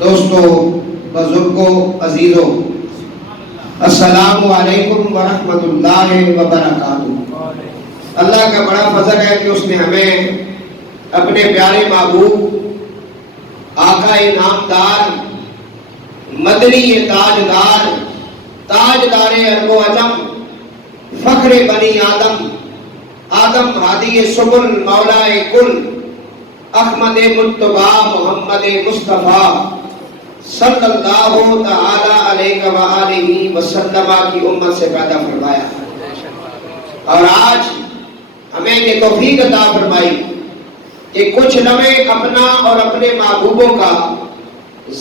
دوستو، بزرگوں، عزیزوں، السلام علیکم ورحمۃ اللہ وبرکاتہ۔ اللہ کا بڑا فضل ہے کہ اس نے ہمیں اپنے پیارے محبوب آقا نامدار مدنی تاجدار تاجدار عرب و عجم فخر بنی آدم ہادی سبل مولائے کل احمد مجتبی محمد مصطفیٰ صلی اللہ تعالی علیہ وآلہ وسلم کی امت سے پیدا فرمایا، اور آج ہمیں یہ توفیق عطا فرمائی کہ کچھ لمحے اپنا اور اپنے محبوبوں کا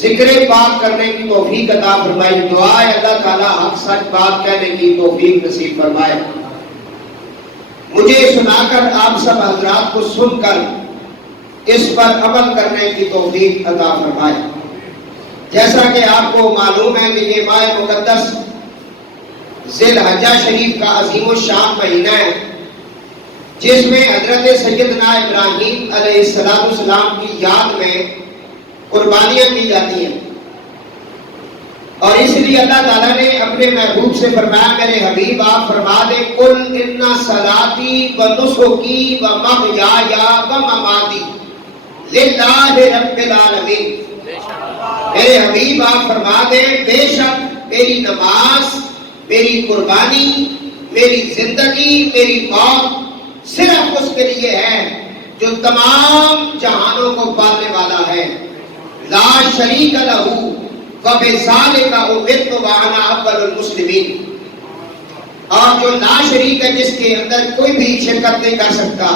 ذکر پاک کرنے کی توفیق عطا فرمائی۔ دعا ہے اللہ تعالیٰ حق سچ بات کہنے کی توفیق نصیب فرمائے۔ مجھے سنا کر آپ سب حضرات کو سن کر اس پر عمل کرنے کی توفیق عطا فرمائے۔ جیسا کہ آپ کو معلوم ہے کہ یہ ماہ مقدس ذی الحجہ شریف کا عظیم الشان مہینہ ہے، جس میں حضرت سیدنا ابراہیم علیہ السلام کی یاد میں قربانیاں کی جاتی ہیں، اور اس لیے اللہ تعالیٰ نے اپنے محبوب سے فرمایا، میرے حبیب آپ فرما دیں قل ان صلاتی و نسکی و محیای و مماتی للہ رب العالمین۔ میرے حبیب آپ فرما دیں بے شک میری نماز، میری قربانی، میری زندگی، میری موت صرف اس کے لیے ہے جو تمام جہانوں کو پالنے والا ہے، لا شریک لہ وبذالک امرت وانا اول المسلمین۔ اور جو لا شریک ہے، جس کے اندر کوئی بھی شرکت نہیں کر سکتا،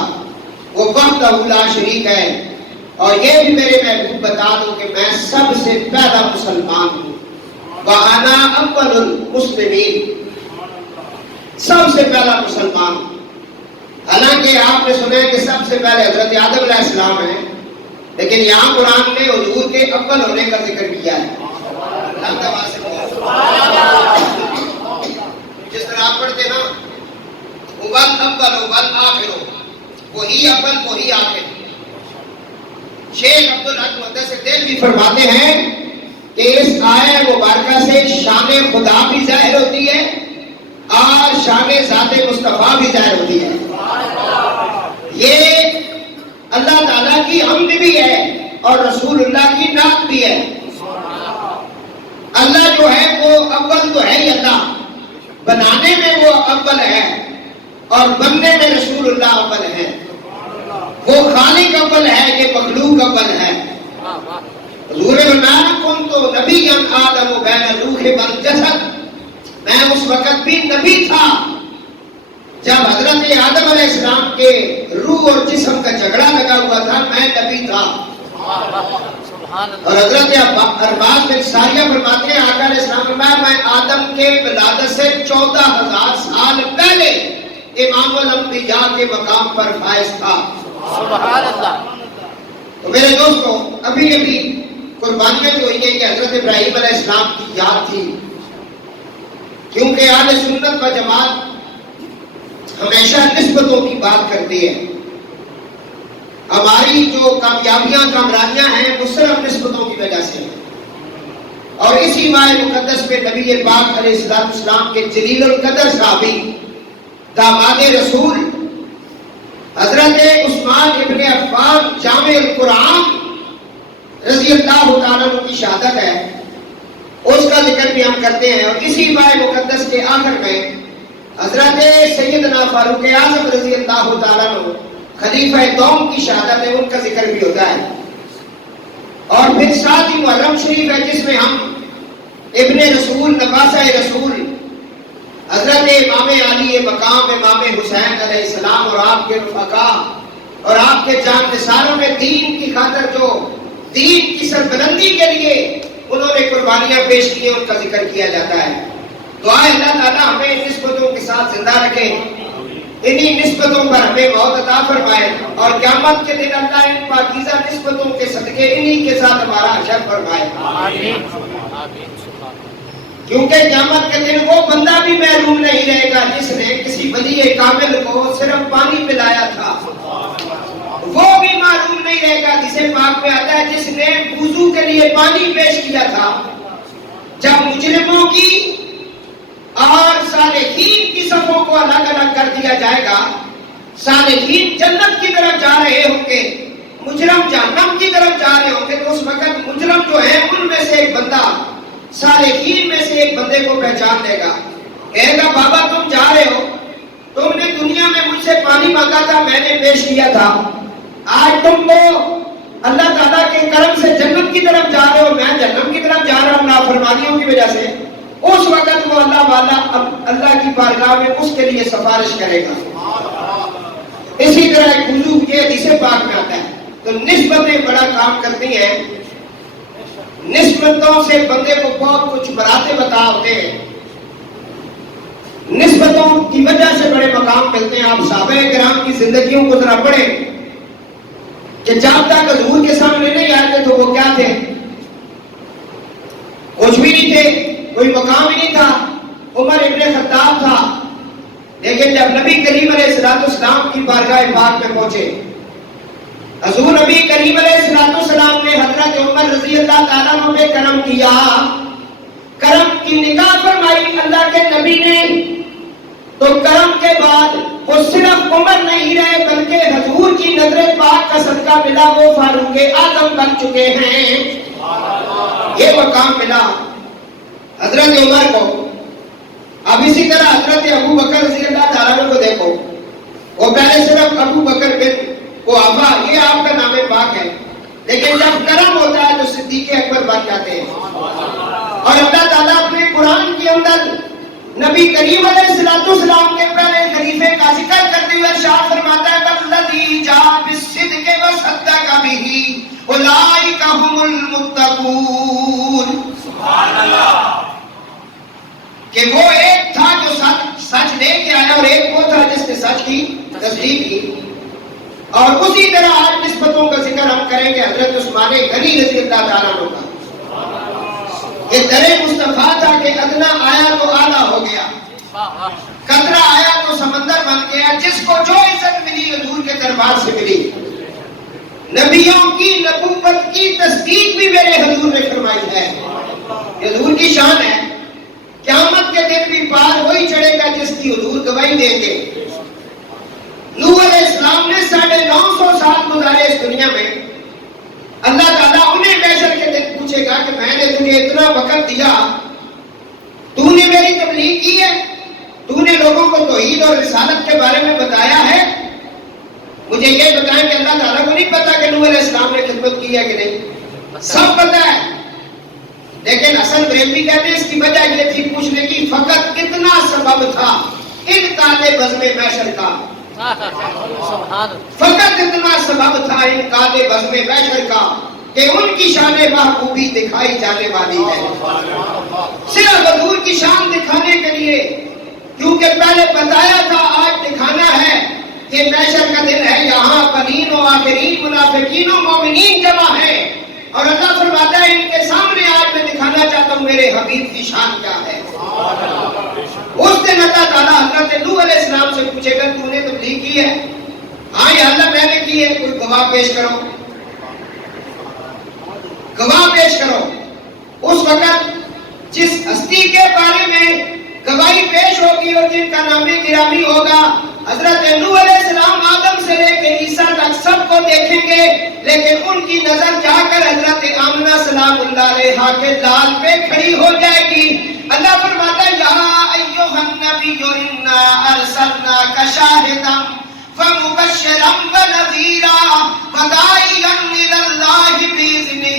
وہ وحدہ لا شریک ہے۔ اور یہ بھی میرے محبوب بتا دو کہ میں سب سے پہلا مسلمان ہوں، وانا اول المسلمین، سب سے پہلا مسلمان ہوں۔ حالانکہ آپ نے سنا ہے کہ سب سے پہلے حضرت آدم علیہ السلام ہے، لیکن یہاں قرآن نے حضور کے اول ہونے کا ذکر کیا ہے۔ جس طرح آپ پڑھتے نا اول اول اول آخر، وہی اول وہی آخر۔ شیخ عبدالحق محدث دہلوی فرماتے ہیں کہ اس آیہ مبارکہ سے شان خدا بھی ظاہر ہوتی ہے اور شان ذات مصطفیٰ بھی ظاہر ہوتی ہے۔ یہ اللہ تعالیٰ کی حمد بھی ہے اور رسول اللہ کی نعت بھی ہے۔ اللہ جو ہے وہ اول تو ہے ہی، اللہ بنانے میں وہ اول ہے اور بننے میں رسول اللہ اول ہے۔ وہ خالق اول ہے، یہ مخلوق اول ہے۔ حضور نے فرمایا کنت نبیا آدم بین الروح والجسد، میں اس وقت بھی نبی تھا جب حضرت آدم علیہ السلام کے روح اور جسم کا جھگڑا لگا ہوا تھا، میں نبی تھا۔ اور حضرت ارباز بن ساریہ فرماتے ہیں آقا علیہ السلام فرمایا میں آدم کے ولادت سے 14,000 سال پہلے امام الانبیاء کے مقام پر فائز تھا۔ سبحان اللہ۔ تو میرے دوستو، ابھی قربانیاں جو ہوئی ہیں کہ حضرت ابراہیم علیہ السلام کی یاد تھی، کیونکہ اہل سنت و جماعت ہمیشہ نسبتوں کی بات کرتی ہے۔ ہماری جو کامیابیاں کامرانیاں ہیں وہ صرف نسبتوں کی وجہ سے ہیں، اور اسی ماہ مقدس میں نبی پاک علیہ السلام کے جلیل القدر صحابی داماد رسول حضرت عثمان ابن عفان جامع القرآن رضی اللہ تعالیٰ عنہ کی شہادت ہے، اس کا ذکر بھی ہم کرتے ہیں۔ اور اسی ماہ مقدس کے آخر میں حضرت سیدنا فاروق اعظم رضی اللہ تعالیٰ عنہ خلیفہ دوم کی شہادت ہے، ان کا ذکر بھی ہوتا ہے۔ اور پھر ساتھ ہی محرم شریف ہے، جس میں ہم ابن رسول نواسہ رسول حضرت امام علی مقام امام حسین علیہ السلام اور آپ کے رفقاء اور آپ کے جان نثاروں نے دین کی خاطر جو دین کی سربلندی کے لیے انہوں نے قربانیاں پیش کی، ان کا ذکر کیا جاتا ہے۔ دعا ہے اللہ تعالیٰ ہمیں ان نسبتوں کے ساتھ زندہ رکھے، انہی نسبتوں پر ہمیں موت عطا فرمائے، اور قیامت کے دن اللہ ان پاکیزہ نسبتوں کے صدقے انہی کے ساتھ ہمارا حشر فرمائے۔ کیونکہ قیامت کے دن وہ بندہ بھی محروم نہیں رہے گا جس نے کسی ولی کامل کو صرف پانی پلایا تھا، وہ بھی معلوم نہیں رہے گا. جسے پاک میں آتا ہے جس نے وضو کے لیے پانی پیش کیا تھا. جب مجرموں کی اور صالحین کی صفوں کو الگ الگ کر دیا جائے گا، صالحین جنت کی طرف جا رہے ہوں گے، مجرم جہنم کی طرف جا رہے ہوں گے، تو اس وقت مجرم جو ہے ان میں سے ایک بندہ صالحین میں سے ایک بندے کو پہچان لے گا. کہے گا بابا تم جا رہے ہو، تم نے دنیا میں مجھ سے پانی مانگا تھا، میں نے پیش کیا تھا. آج تم کو اللہ تعالیٰ کے کرم سے جنت کی طرف جا رہے ہو، میں جہنم کی طرف جا رہا ہوں نافرمانیوں کی وجہ سے. اس وقت وہ اللہ والا اللہ کی بارگاہ میں اس کے لیے سفارش کرے گا. اسی طرح ایک وضو یہ حدیث پاک میں آتا ہے. تو نسبتیں بڑا کام کرتی ہیں. نسبتوں سے بندے کو بہت کچھ براتے بتا ہوتے ہیں. نسبتوں کی وجہ سے بڑے مقام ملتے ہیں. آپ صحابہ کرام کی زندگیوں کو ذرا پڑھیں کہ جب تک حضور کے سامنے نہیں آتے تو وہ کیا تھے؟ کچھ بھی نہیں تھے، کوئی مقام ہی نہیں تھا. عمر ابن خطاب تھا، لیکن جب نبی کریم علیہ السلام کی بارگاہ پاک میں پہنچے، حضور نبی کریم علیہ السلام نے حضرت عمر رضی اللہ تعالیٰ عنہ پہ کرم کیا، کرم کی نگاہ فرمائی اللہ کے نبی نے. تو کرم کے بعد وہ صرف عمر نہیں رہے بلکہ حضور کی نظر پاک کا صدقہ ملا وہ فاروق اعظم بن چکے ہیں. یہ مقام ملا حضرت عمر کو. اب اسی طرح حضرت ابو بکر رضی اللہ تعالیٰ عنہ کو دیکھو، وہ پہلے صرف ابو بکر بن قحافہ یہ آپ کا نام پاک ہے، لیکن جب کرم ہوتا ہے تو صدیق اکبر بن جاتے ہیں. اور اللہ تعالیٰ اپنے قرآن کے اندر نبی کریم علیہ السلام کے پہلے خلیفے کا ذکر کرتے ہوئے ارشاد فرماتا ہے والذی جاء بالصدق وصدق بہ اولئک هم المتقون. سبحان اللہ. کہ وہ ایک تھا جو سچ لے کے آیا اور ایک وہ تھا جس نے سچ کی تصدیق کی. اور اسی طرح آج نسبتوں کا ذکر ہم کریں گے حضرت عثمان غنی رضی اللہ تعالیٰ عنہ کا. یہ در مصطفیٰ تھا کہ ادنا آیا تو اعلیٰ ہو گیا، قطرہ آیا تو سمندر بن گیا. جس کو جو عزت ملی حضور کے دربار سے ملی. نبیوں کی نبوت کی تصدیق بھی میرے حضور نے فرمائی ہے. یہ حضور کی شان ہے. قیامت کے دن بھی پار وہی چڑھے گا جس کی حضور گواہی دیں گے. نوح علیہ السلام نے 950 سال گزارے اس دنیا میں. اللہ تعالیٰ انہیں محشر کے دن پوچھے گا کہ میں نے تجھے اتنا وقت دیا، تو نے میری تبلیغ کی ہے، تو نے لوگوں کو توحید اور رسالت کے بارے میں بتایا ہے. مجھے یہ بتائیں کہ اللہ تعالیٰ کو نہیں پتا کہ نوح علیہ السلام نے خدمت کی ہے کہ نہیں؟ سب پتا ہے. لیکن حسن بریلوی کہتے ہیں اس کی وجہ یہ تھی پوچھنے کی فقط کتنا سبب تھا انقاذ بزم محشر کا. فقط اتنا سبب تھا انقاذ بزم محشر کا کہ ان کی شان محبوبی دکھائی جانے والی ہے. صرف حضور کی شان دکھانے کے لیے، کیونکہ پہلے بتایا تھا آج دکھانا ہے کہ محشر کا دن ہے، یہاں بنین و آخرین منافقین و مومنین جمع ہے. اور اللہ فرماتا ہے ان کے سامنے آج میں دکھانا چاہتا ہوں میرے حبیب کی شان کیا ہے. اس دن اللہ تعالیٰ حضرت نوح علیہ السلام سے پوچھے گا تو نے تبلیغ کی ہے؟ ہاں یا اللہ میں نے کی ہے. کوئی گواہ پیش کرو، گواہ پیش کرو. اس وقت جس ہستی کے بارے میں گواہی پیش ہوگی اور جن کا نام گرامی ہوگا، حضرت نوح علیہ السلام آدم سے لے کے عیسیٰ تک سب کو دیکھیں گے، لیکن ان کی نظر جا کر حضرت آمنہ سلام اللہ علیہا کے لال پہ کھڑی ہو جائے گی. اللہ فرماتا ہے یا ایھا النبی انا ارسلناک شاہدا فمبشرا ونذیرا وداعیا الی اللہ باذنہ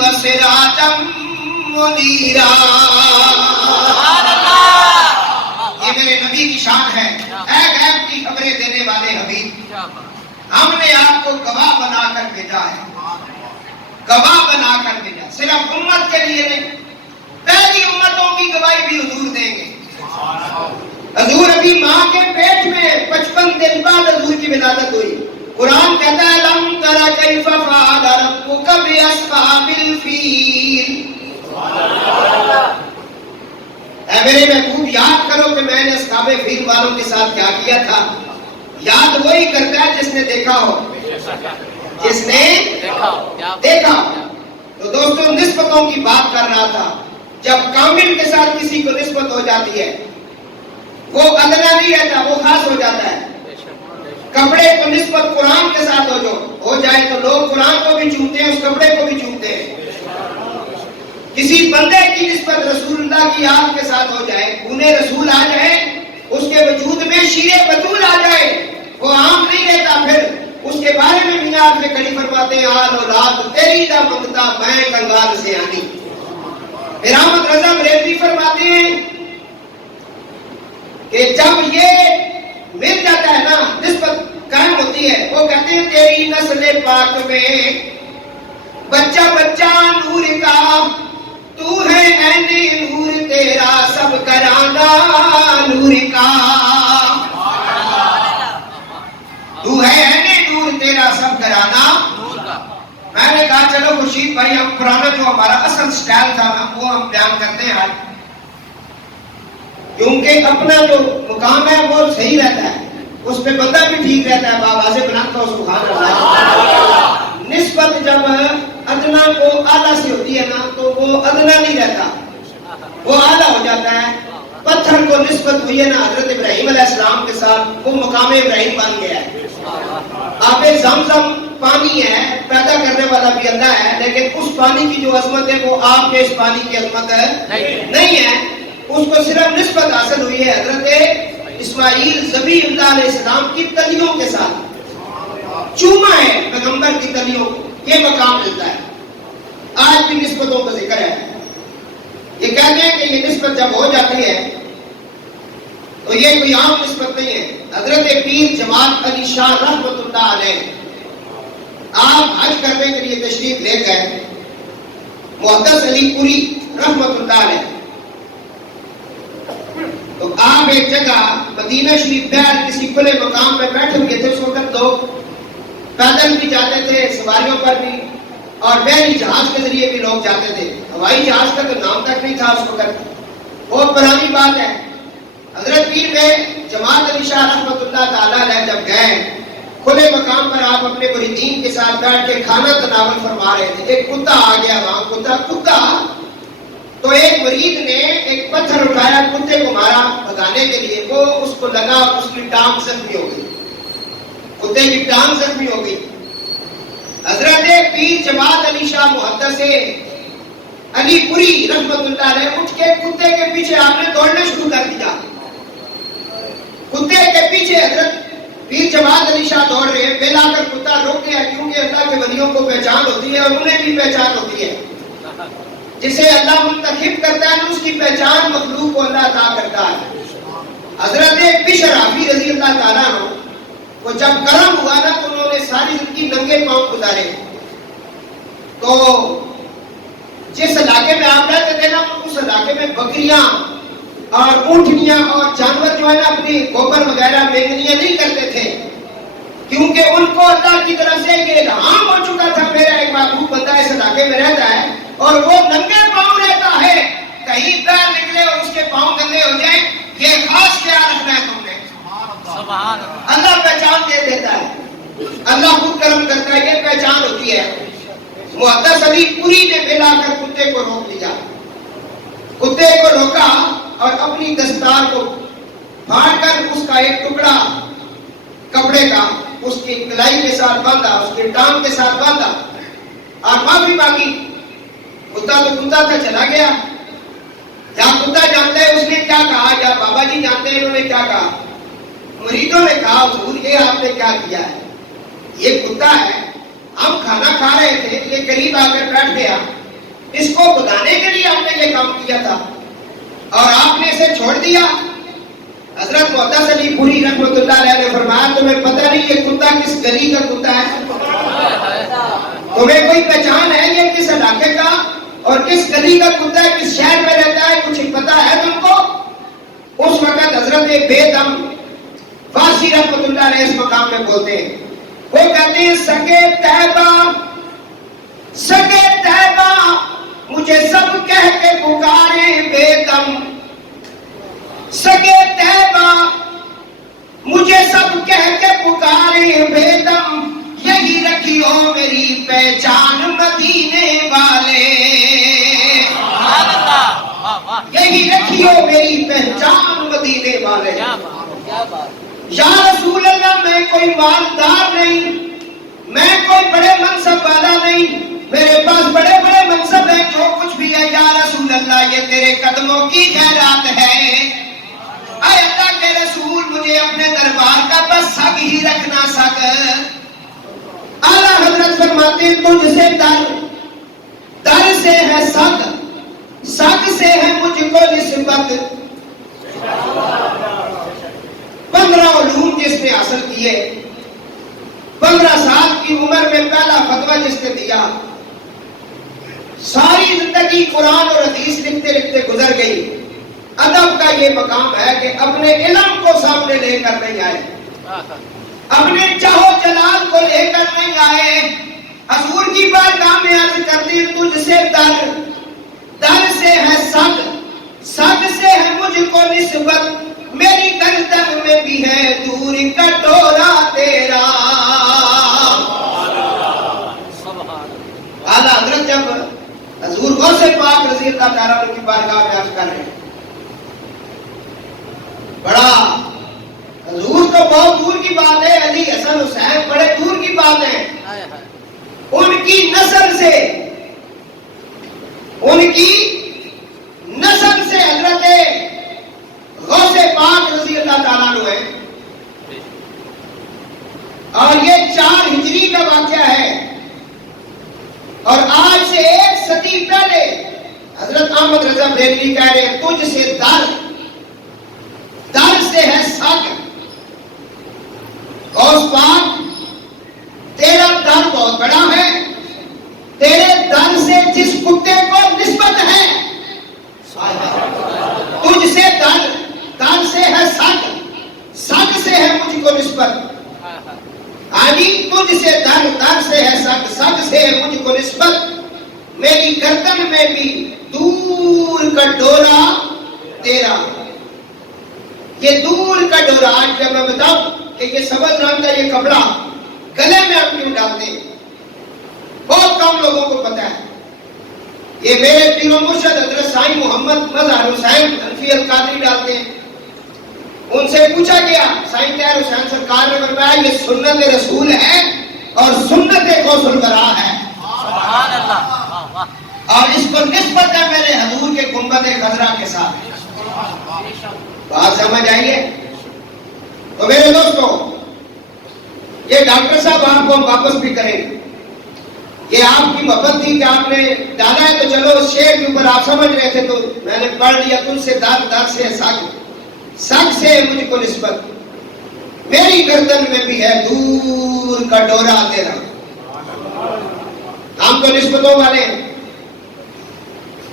وسراجا منیرا. یہ میرے نبی کی شان ہے. اے غیب کی خبریں دینے والے حبیب، ہم نے آپ کو گواہ بنا کر بھیجا ہے. گواہ بنا کر بھیجا صرف امت کے لیے نہیں، پہلی امتوں کی گواہی بھی حضور دیں گے. حضور ابھی ماں کے پیٹ میں 55 دن بعد حضور کی ولادت ہوئی. قرآن کہتا ہے لم تر کیف فعل ربک باصحاب الفیل. اے میرے محبوب یاد کرو کہ میں نے اصحاب فیل والوں کے ساتھ کیا کیا تھا. یاد وہی کرتا ہے جس نے دیکھا ہو، جس نے دیکھا ہو۔ تو دوستوں نسبتوں کی بات کر رہا تھا، جب کامل کے ساتھ کسی کو نسبت ہو جاتی ہے وہ ادنا نہیں رہتا، وہ خاص ہو جاتا ہے۔ کپڑے کو نسبت قرآن کے ساتھ ہو جائے تو لوگ قرآن کو بھی چومتے ہیں، اس کپڑے کو بھی چومتے ہیں۔ کسی بندے کی نسبت رسول اللہ کی یاد کے ساتھ ہو جائے، انہیں رسول آ جائے، اس کے وجود میں شیر بطول آ جائے، وہ عام نہیں رہتا۔ پھر اس کے بارے میں مینا میں کڑی فرماتے ہیں آل اولاد تیری دا منگتا میں کنگال سے آنی۔ پھر احمد رضا بریلوی فرماتے ہیں کہ جب یہ مل جاتا ہے نا، نسبت قائم ہوتی ہے، وہ کہتے ہیں تیری نسل پاک میں بچہ بچہ نور کا، تو ہے عین نور تیرا سب گھرانہ نور کا، تو ہے عین نور تیرا سب گھرانہ نور کا۔ میں نے کہا چلو خورشید بھائی ہم پرانا جو ہمارا اصل سٹائل تھا نا وہ ہم بیان کرتے ہیں آج، کیونکہ اپنا جو مقام ہے وہ صحیح رہتا ہے، اس پہ بندہ بھی ٹھیک رہتا ہے، واضح بناتا ہوں سبحان اللہ۔ نسبت جب ادنا کو اعلیٰ سے ہوتی ہے نا تو وہ ادنا نہیں رہتا، وہ اعلیٰ ہو جاتا ہے۔ پتھر کو نسبت ہوئی ہے نا حضرت ابراہیم علیہ السلام کے ساتھ، وہ مقام ابراہیم بن گیا ہے۔ آب زمزم پانی ہے، پیدا کرنے والا بھی اللہ ہے، لیکن اس پانی کی جو عظمت ہے وہ آپ کے اس پانی کی عظمت نہیں ہے، اس کو صرف نسبت حاصل ہوئی ہے حضرت اسماعیل ذبیح اللہ علیہ السلام کی تلیوں کے ساتھ، چوما ہے پیغمبر کی تلیوں کو، یہ مقام ملتا ہے۔ آج بھی نسبتوں کا ذکر ہے، یہ کہتے ہیں کہ یہ نسبت جب ہو جاتی ہے تو یہ کوئی عام نسبت نہیں ہے۔ حضرت پیر جمال علی شاہ رحمۃ اللہ علیہ آپ حج کرنے کے لیے تشریف لے گئے، محدث علی پوری رحمۃ اللہ علیہ، تو آپ ایک جگہ مدینہ شریف بہر کسی کھلے مقام پہ بیٹھے ہوئے تھے۔ اس وقت لوگ پیدل بھی جاتے تھے، سواریوں پر بھی، اور بحری جہاز کے ذریعے بھی لوگ جاتے تھے، ہوائی جہاز کا تو نام تک نہیں تھا اس وقت، بہت پرانی بات ہے۔ حضرت پیر میں جماعت علی شاہ رحمۃ اللہ تعالیٰ علیہ جب گئے کھلے مقام پر، آپ اپنے مریدین کے ساتھ بیٹھ کے کھانا تناول فرما رہے تھے، ایک کتا آ گیا وہاں، کتا تو ایک مرید نے ایک پتھر اٹھایا، کتے کو مارا بھگانے کے لیے، وہ اس کو لگا، اس کی ٹانگ زخمی ہو گئی، کتے کی ٹانگ زخمی ہو گئی۔ حضرت پیر جماعت علی شاہ محدث علی پوری رحمت اللہ علیہ اٹھ کے کتے کے پیچھے آپ نے دوڑنا شروع کر دیا، کتے کے پیچھے حضرت پیر جماعت علی شاہ دوڑ رہے ہیں، بلا کر کتا روک گیا، کیونکہ اللہ کے ولیوں کو پہچان ہوتی ہے اور انہیں بھی پہچان ہوتی ہے، جسے اللہ منتخب کرتا ہے اس کی پہچان مخلوق کو اللہ عطا کرتا ہے۔ حضرت بشر حافی رضی اللہ تعالیٰ عنہ وہ جب گرم ہوا نا تو انہوں نے ساری زندگی ننگے پاؤں گزارے، تو جس علاقے میں آپ رہتے تھے نا اس علاقے میں بکریاں اور اونٹنیاں اور جانور جو ہے نا اپنی گوبر وغیرہ مینگنیاں نہیں کرتے تھے، کیونکہ ان کو اللہ کی طرف سے یہ الہام ہو چکا تھا، میرا ایک محبوب بندہ اس علاقے میں رہتا ہے اور وہ ننگے پاؤں رہتا ہے، کہیں پیر نکلے اور اس کے پاؤں گندے ہو جائیں، یہ خاص خیال رکھنا ہے تم نے۔ اللہ پہچان دے دیتا ہے، اللہ خود کرم کرتا ہے، یہ پہچان ہوتی ہے۔ محدث علی پوری نے ملا کر کتے کو روک لیا، کتے کو روکا اور اپنی دستار کو پھاڑ کر اس کا ایک ٹکڑا کپڑے کا اس کی کلائی کے ساتھ باندھا، اس کے ٹانگ کے ساتھ باندھا اور معافی مانگی۔ کتا تو کتا تھا، چلا گیا۔ یا کتا جانتا ہے اس نے کیا کہا، یا بابا جی جانتے ہیں انہوں نے کیا کہا؟ مریدوں نے کہا حضور یہ آپ نے کیا کیا ہے، یہ کتا ہے، ہم کھانا کھا رہے تھے، یہ قریب آ کر بیٹھ گیا، اس کو بتانے کے لیے ہم نے یہ کام کیا تھا اور آپ نے اسے چھوڑ دیا۔ حضرت محدث علی پوری رحمۃ اللہ علیہ نے فرمایا تمہیں پتہ نہیں یہ کتا کس گلی کا کتا ہے؟ تمہیں کوئی پہچان ہے یہ کس علاقے کا اور کس گلی کا کتا ہے، کس شہر میں رہتا ہے، کچھ پتہ ہے تم کو؟ اس وقت حضرت بے دم فارسی رحمۃ اللہ علیہ اس مقام میں بولتے ہیں، وہ کہتے ہیں سگے طیبہ مجھے سب کہہ کے پکارے بے دم، سگے طیبہ مجھے سب کہہ کے پکارے بیدم یہی رکھیو میری پہچان مدینے والے، یہی رکھیو میری پہچان مدینے والے۔ یا رسول اللہ میں کوئی مالدار نہیں، میں کوئی بڑے منصب والا نہیں، میرے پاس بڑے بڑے منصب ہیں، جو کچھ بھی ہے یا رسول اللہ یہ تیرے قدموں کی خیرات ہے۔ اے اللہ کے رسول مجھے اپنے دربار کا بس سگ ہی رکھنا سگ۔ اعلیٰ حضرت فرماتے ہیں تجھ سے در سے ہے سگ، سگ سے ہے مجھ کو نسبت۔ 15 علوم جس نے حاصل کیے، 15 سال کی عمر میں پہلا فتویٰ جس نے دیا، ساری زندگی قرآن اور حدیث لکھتے لکھتے گزر گئی۔ ادب کا یہ مقام ہے کہ اپنے علم کو سامنے لے کر نہیں آئے، اپنے چاہو جلال کو لے کر نہیں آئے۔ حضور کی بارگاہ میں عرض کرتی تجھ سے در سے ہے سگ، سگ سے ہے مجھ کو نسبت، میری گردن میں بھی ہے دور کا ڈورا تیرا۔ اعلیٰ حضرت جب حضور غوث پاک رضی اللہ تعالیٰ عنہ کی بارگاہ میں عرض کر رہے ہیں، بڑا حضور تو بہت دور کی بات ہے، علی حسن حسین بڑے دور کی بات ہے، ان کی نسل سے حضرت غوث پاک رضی اللہ تعالیٰ عنہ ہے، اور یہ 4 ہجری کا واقعہ ہے، اور آج سے 1 صدی پہلے حضرت احمد رضا بریلوی کہہ رہے ہیں تجھ سے در سے ہے سگ۔ غوث پاک تیرا در بہت بڑا ہے، تیرے در سے جس کتے کو نسبت ہے، تجھ سے در سے ہے سگ، سگ سے ہے مجھ کو نسبت۔ آنی تجھ سے در سے ہے سگ، سگ سے ہے مجھ کو نسبت، میری گردن میں بھی دور کا ڈورا تیرا۔ یہ دور کا ڈورا، آج جب میں بتاؤں کہ یہ سبز رنگ کا یہ کپڑا گلے میں ہم کیوں ڈالتے ہیں، بہت کم لوگوں کو پتا ہے۔ یہ میرے پیر و مرشد حضرت سائیں محمد مظہر حسین حنفی القادری ڈالتے ہیں۔ ان سے پوچھا گیا، سائیں طاہر حسین سرکار نے فرمایا یہ سنت رسول ہے اور سنت غوث الورا ہے، سبحان اللہ، اور اس کو نسبت ہے میرے حضور کے گنبد خضرا کے ساتھ۔ بات سمجھ آئیے؟ تو میرے دوستو، یہ ڈاکٹر صاحب آپ کو واپس بھی کریں، یہ آپ کی محبت تھی کہ آپ نے ڈالا ہے تو چلو شعر کے اوپر آپ سمجھ رہے تھے تو میں نے پڑھ لیا، تم سے در سے سگ، سگ سے مجھ کو نسبت، میری گردن میں بھی ہے دور کا ڈورا تیرا۔ ہم تو نسبتوں والے ہیں،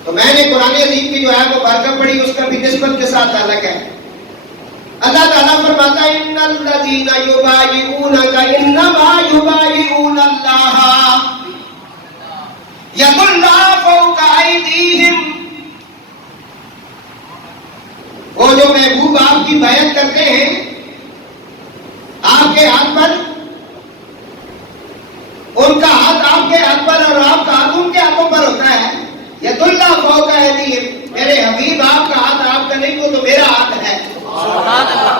تو میں نے قرآن عظیم کی جو ہے وہ برکت پڑھی، اس کا بھی نسبت کے ساتھ تعلق ہے۔ اللہ تعالیٰ فرماتا ہے ان الذین یبایعونک انما یبایعون اللہ ید اللہ فوق ایدیہم۔ وہ جو محبوب آپ کی بیعت کرتے ہیں، آپ کے ہاتھ پر، ان کا ہاتھ آپ کے ہاتھ پر اور آپ کا ہاتھ ان کے ہاتھوں پر ہوتا ہے۔ ید اللہ فوق ایدیہم، میرے حبیب آپ کا ہاتھ آپ کا نہیں، وہ تو میرا ہاتھ ہے، سبحان اللہ۔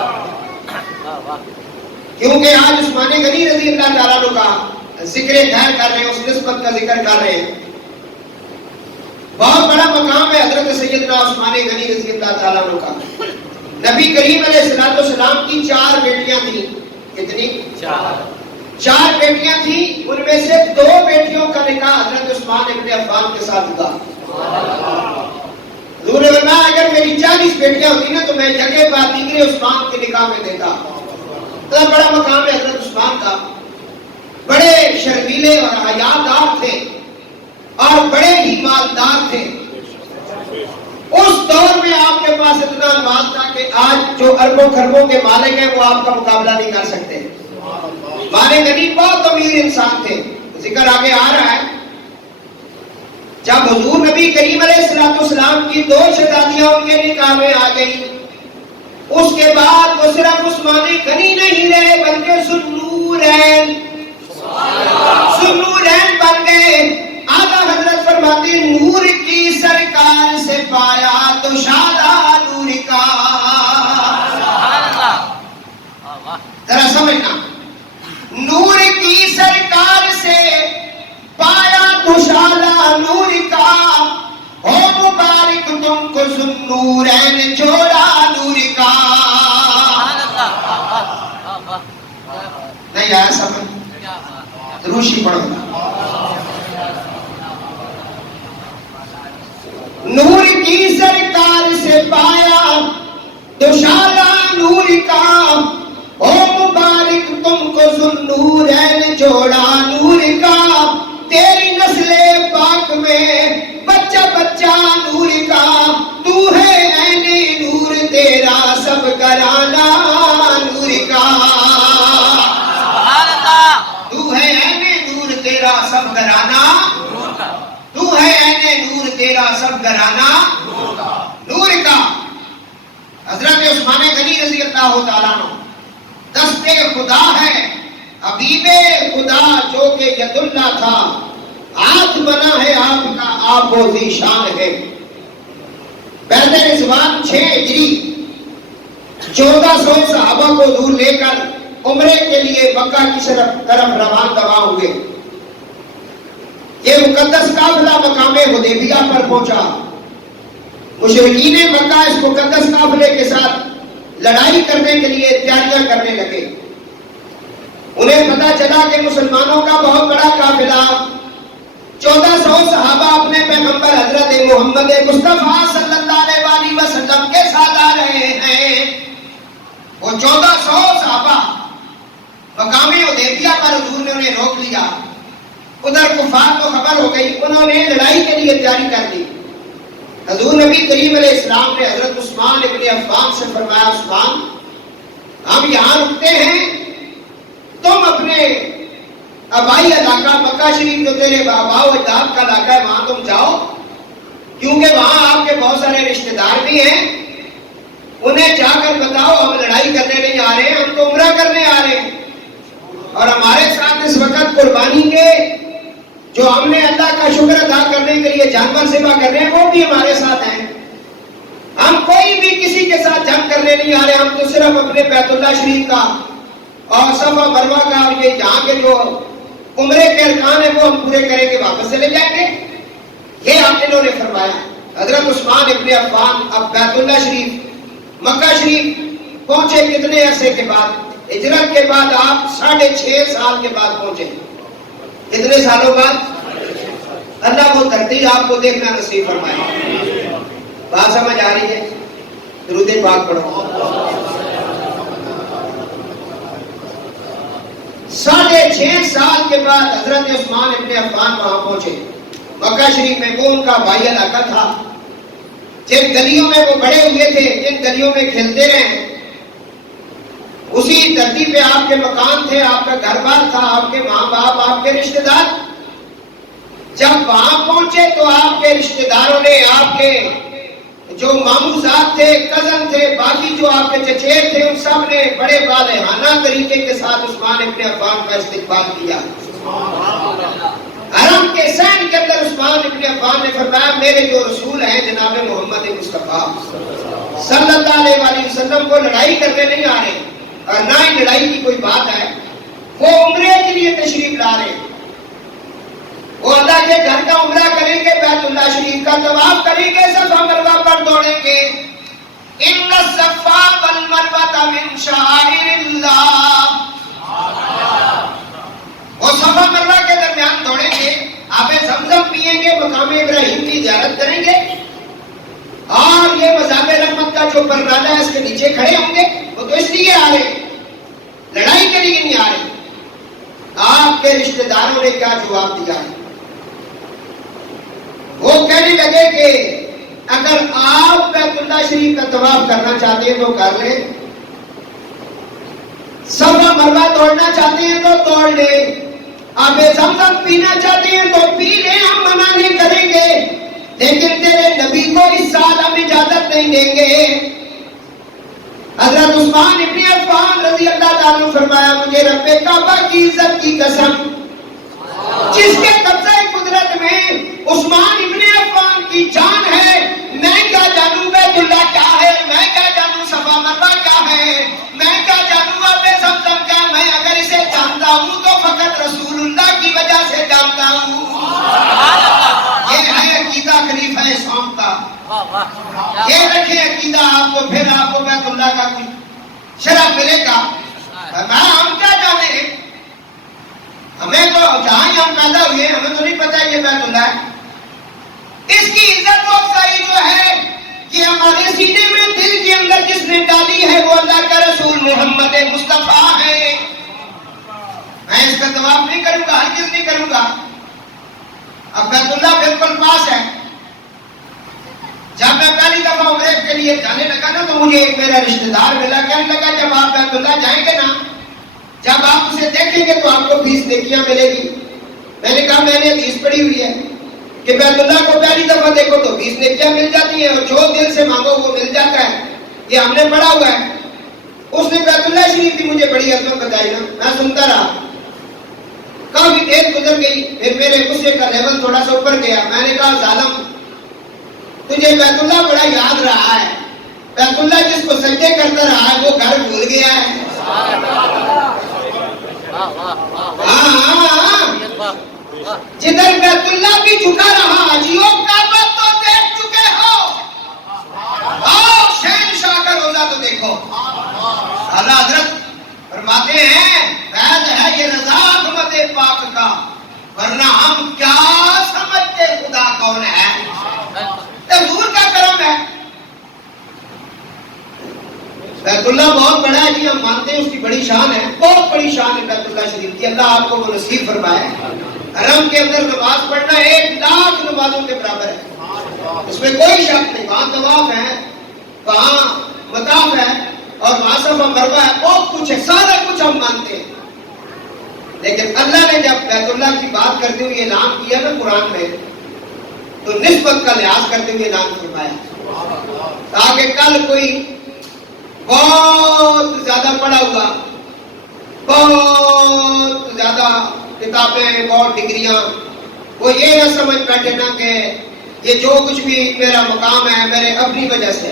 کیونکہ آج عثمان غنی رضی اللہ تعالیٰ عنہ کا ذکر خیر کر رہے ہیں، اس نسبت کا ذکر کر رہے ہیں۔ بہت بڑا مقام ہے حضرت سیدنا عثمان غنی رضی اللہ تعالیٰ عنہ کا۔ نبی کریم علیہ السلام کی 4 بیٹیاں تھیں، کتنی؟ 4 بیٹیاں تھیں، ان میں سے 2 بیٹیوں کا نکاح حضرت عثمان ابن عفان کے ساتھ ہوا۔ حضور نے فرمایا اگر میری 40 بیٹیاں ہوتی نا تو میں جگہ بات دیگر عثمان کے نکاح میں دیتا۔ اتنا بڑا مقام ہے حضرت عثمان کا، بڑے شرمیلے اور حیادار تھے اور بڑے ہی مالدار تھے۔ اس دور میں آپ کے پاس اتنا مال تھا کہ آج جو اربوں خربوں کے مالک ہیں وہ آپ کا مقابلہ نہیں کر سکتے۔ مالک غنی بہت امیر انسان تھے، ذکر آگے آ رہا ہے۔ جب حضور نبی کریم علیہ السلام کی 2 شہزادیاں ان کے نکاح میں آ گئی اس کے بعد وہ صرف عثمان غنی نہیں رہے بلکہ ذوالنورین بن گئے. اعلیٰ حضرت فرماتے ہیں نور کی سرکار سے پایا تو شادہ نور کا. ذرا سمجھنا, نور کی سرکار سے پایا تو شادہ نور کا, ہو مبارک تم کو ذوالنورین جوڑا نور کا. نہیں آیا سمجھ؟ روشی پڑھو. نور کی سرکار سے پایا تو شادہ نور کا, او مبارک تم کو ذوالنورین جوڑا نور کا. تیری نسل پاک میں بچہ بچہ نور کا, تو ہے عین نور تیرا سب گھرانہ نور کا. تو ہے عین نور تیرا سب گھرانہ, تو ہے عین نور تیرا سب گھرانہ نور کا. حضرت عثمان غنی رضی اللہ تعالیٰ عنہ دستے خدا ہے, حبیب خدا جو کہ ید اللہ تھا, ہاتھ بنا ہے آپ کا, آپ و ذی شان ہے. پہلے رضوان 6 ہجری 1400 صحابہ کو دور لے کر عمرے کے لیے مکہ کی طرف روانہ ہوئے. یہ مقدس قافلہ مقام حدیبیہ پر پہنچا. مشرکین مکہ اس مقدس قافلے کے ساتھ لڑائی کرنے کے لیے تیاریاں کرنے لگے. انہیں پتا چلا کہ مسلمانوں کا بہت بڑا قافلہ 1400 صحابہ اپنے پیغمبر حضرت محمد مصطفیٰ صلی اللہ علیہ وسلم کے ساتھ آ رہے ہیں. وہ 1400 صحابہ مقام حدیبیہ پر حضور نے انہیں روک لیا. ادھر کفار کو خبر ہو گئی, انہوں نے لڑائی کے لیے تیاری کر دی. حضور نبی کریم علیہ السلام نے حضرت عثمان ابن عفان سے فرمایا, عثمان ہم یہاں رکتے ہیں, تم اپنے آبائی علاقہ مکہ شریف جو تیرے آبا و اجداد کا علاقہ ہے وہاں تم جاؤ, کیونکہ وہاں آپ کے بہت سارے رشتہ دار بھی ہیں. انہیں جا کر بتاؤ ہم لڑائی کرنے نہیں آ رہے ہیں, ہم تو عمرہ کرنے آ رہے ہیں, اور ہمارے ساتھ اس وقت قربانی کے جو ہم نے اللہ کا شکر ادا کرنے کے لیے جانور ذبح کر رہے ہیں وہ بھی ہمارے ساتھ ہیں. ہم کوئی بھی کسی کے ساتھ جنگ کرنے نہیں آ رہے, ہم تو صرف اپنے بیت اللہ شریف کا اور صفا مروہ کا اور یہ جہاں کے جو عمرے کے ارکان ہیں وہ ہم پورے کریں گے, واپس چلے جائیں گے. یہ آپ انہوں نے فرمایا. حضرت عثمان ابن عفان اب بیت اللہ شریف مکہ شریف پہنچے کتنے عرصے کے بعد؟ ہجرت کے بعد آپ 6.5 سال کے بعد پہنچے. کتنے سالوں بعد؟ اللہ وہ دھرتی آپ کو دیکھنا نصیب فرمائے. بات سمجھ آ رہی ہے؟ درود پاک پڑھو. 6.5 سال کے بعد حضرت عثمان ابن عفان وہاں پہنچے. مکہ شریف میں وہ ان کا بھائی علاقہ تھا, جن گلیوں میں وہ بڑے ہوئے تھے, جن گلیوں میں کھیلتے رہے, اسی دھرتی پہ آپ کے مکان تھے, آپ کا گھر بار تھا, آپ کے ماں باپ, آپ کے رشتہ دار. جب وہاں پہنچے تو آپ کے رشتہ داروں نے, آپ کے جو ماموزاد تھے, کزن تھے, باقی جو آپ کے چچیر تھے, ان سب نے بڑے والہانہ طریقے کے ساتھ عثمان ابن عفان کا استقبال کیا. حرم کے صحن کے اندر عثمان ابن عفان نے فرمایا, میرے جو رسول ہیں جناب محمد مصطفیٰ صلی اللہ علیہ وسلم کو لڑائی کرنے نہیں آ رہے, اور نہ ہی لڑائی کی کوئی بات ہے, وہ عمرے کے لیے تشریف لا رہے ہیں. وہ اللہ کے گھر کا عمرہ کریں گے, بیت اللہ شریف کا طواف کریں گے, صفا مروہ پر دوڑیں گے. ان الصفا والمروہ من شعائر اللہ. وہ صفا مروہ کے درمیان دوڑیں گے, آب زمزم پیئیں گے, مقام ابراہیم کی زیارت کریں گے, اور یہ مذہب رحمت کا جو پردہ ہے اس کے نیچے کھڑے ہوں گے. وہ تو اس لیے آ رہے, لڑائی کے لیے نہیں آ رہے. آپ کے رشتہ داروں نے کیا جواب دیا ہے؟ وہ کہنے لگے کہ اگر آپ بیت اللہ شریف کا طواف کرنا چاہتے ہیں تو کر لیں, صفا مروہ توڑنا چاہتے ہیں تو توڑ لیں, آب زمزم پینا چاہتے ہیں تو پی لیں, ہم منع نہیں کریں گے, لیکن تیرے نبی کو اس سال ہم اجازت نہیں دیں گے. عثمان ابن عفان رضی اللہ تعالیٰ عنہ فرمایا مجھے رب کعبہ کی عزت کی قسم جس کے قبضہ قدرت میں عثمان ابن عفان کی جان ہے، میں کیا جانوں بیت اللہ کیا ہے، میں کیا جانوں صفا مروہ کیا ہے، میں کیا جانوں آب زمزم کیا، میں اگر اسے جانتا ہوں تو فقط رسول اللہ کی وجہ سے جانتا ہوں۔ یہ ہے عقیدہ خلیفہ اسلام کا، یہ رکھے عقیدہ آپ کو، پھر آپ کو بیت اللہ کا کچھ شرف ملے گا۔ ہم کیا جانے، ہمیں تو جہاں ہی ہم پیدا ہوئے ہمیں تو نہیں پتا یہ بیت اللہ ہے۔ اس کی عزت و افزائی جو ہے کہ ہمارے سینے میں دل کے اندر جس نے ڈالی ہے وہ اللہ کا رسول محمد مصطفیٰ ہے۔ میں اس کا طواف نہیں کروں گا، ہرگز نہیں کروں گا۔ اب بیت اللہ بالکل پاس ہے۔ جب میں پہلی دفعہ عمرے کے لیے جانے لگا نا تو مجھے ایک میرا رشتہ دار ملا، کہنے لگا جب آپ بیت اللہ جائیں گے نا، جب آپ اسے دیکھیں گے تو آپ کو 20 نیکیاں ملے گی۔ میں نے کہا میں نے حدیث پڑھی ہوئی ہے کہ بیت اللہ کو پہلی دفعہ دیکھو تو 20 نیکیاں مل جاتی ہیں، اور جو دل سے مانگو وہ مل جاتا ہے۔ یہ ہم نے پڑھا ہوا ہے۔ اس نے بیت اللہ شریف کی مجھے بڑی عظمت بتائی نا، میں سنتا رہا، کافی دیر گزر گئی، پھر میرے غصے کا لیول تھوڑا سا اوپر گیا۔ میں نے کہا ظالم، تجھے بیت اللہ بڑا یاد رہا ہے، بیت اللہ جس کو سجدے کرتا رہا ہے وہ گھر بھول گیا ہے۔ جدھر بیت اللہ بھی جھکا رہا، جیو کعبہ تو دیکھ چکے ہو، آؤ شہنشاہ کا روزہ تو دیکھو۔ اعلیٰ حضرت فرماتے ہیں فیض ہے یہ رضا احمد پاک کا، ورنہ ہم کیا سمجھتے خدا کون ہے، حضور کا کرم ہے۔ بیت اللہ بہت بڑا ہے جی، ہم مانتے ہیں اس کی بڑی شان ہے، بہت بڑی شان ہے بیت اللہ شریف کی۔ اللہ آپ کو وہ نصیب فرمائے۔ حرم کے اندر نماز پڑھنا 1,00,000 نمازوں کے برابر ہے، اس میں کوئی شک نہیں۔ وہاں طواف ہے، وہاں مطاف ہے، اور وہاں صفا مروہ ہے، بہت کچھ ہے، سارا کچھ ہم مانتے ہیں۔ لیکن اللہ نے جب بیت اللہ کی بات کرتے ہوئے اعلان کیا نا قرآن میں، تو نسبت کا لحاظ کرتے ہوئے اعلان فرمایا تاکہ کل کوئی بہت زیادہ پڑھا ہوا، بہت زیادہ کتابیں، بہت ڈگریاں، وہ یہ نہ سمجھ بیٹھے نا کہ یہ جو کچھ بھی میرا مقام ہے میرے اپنی وجہ سے۔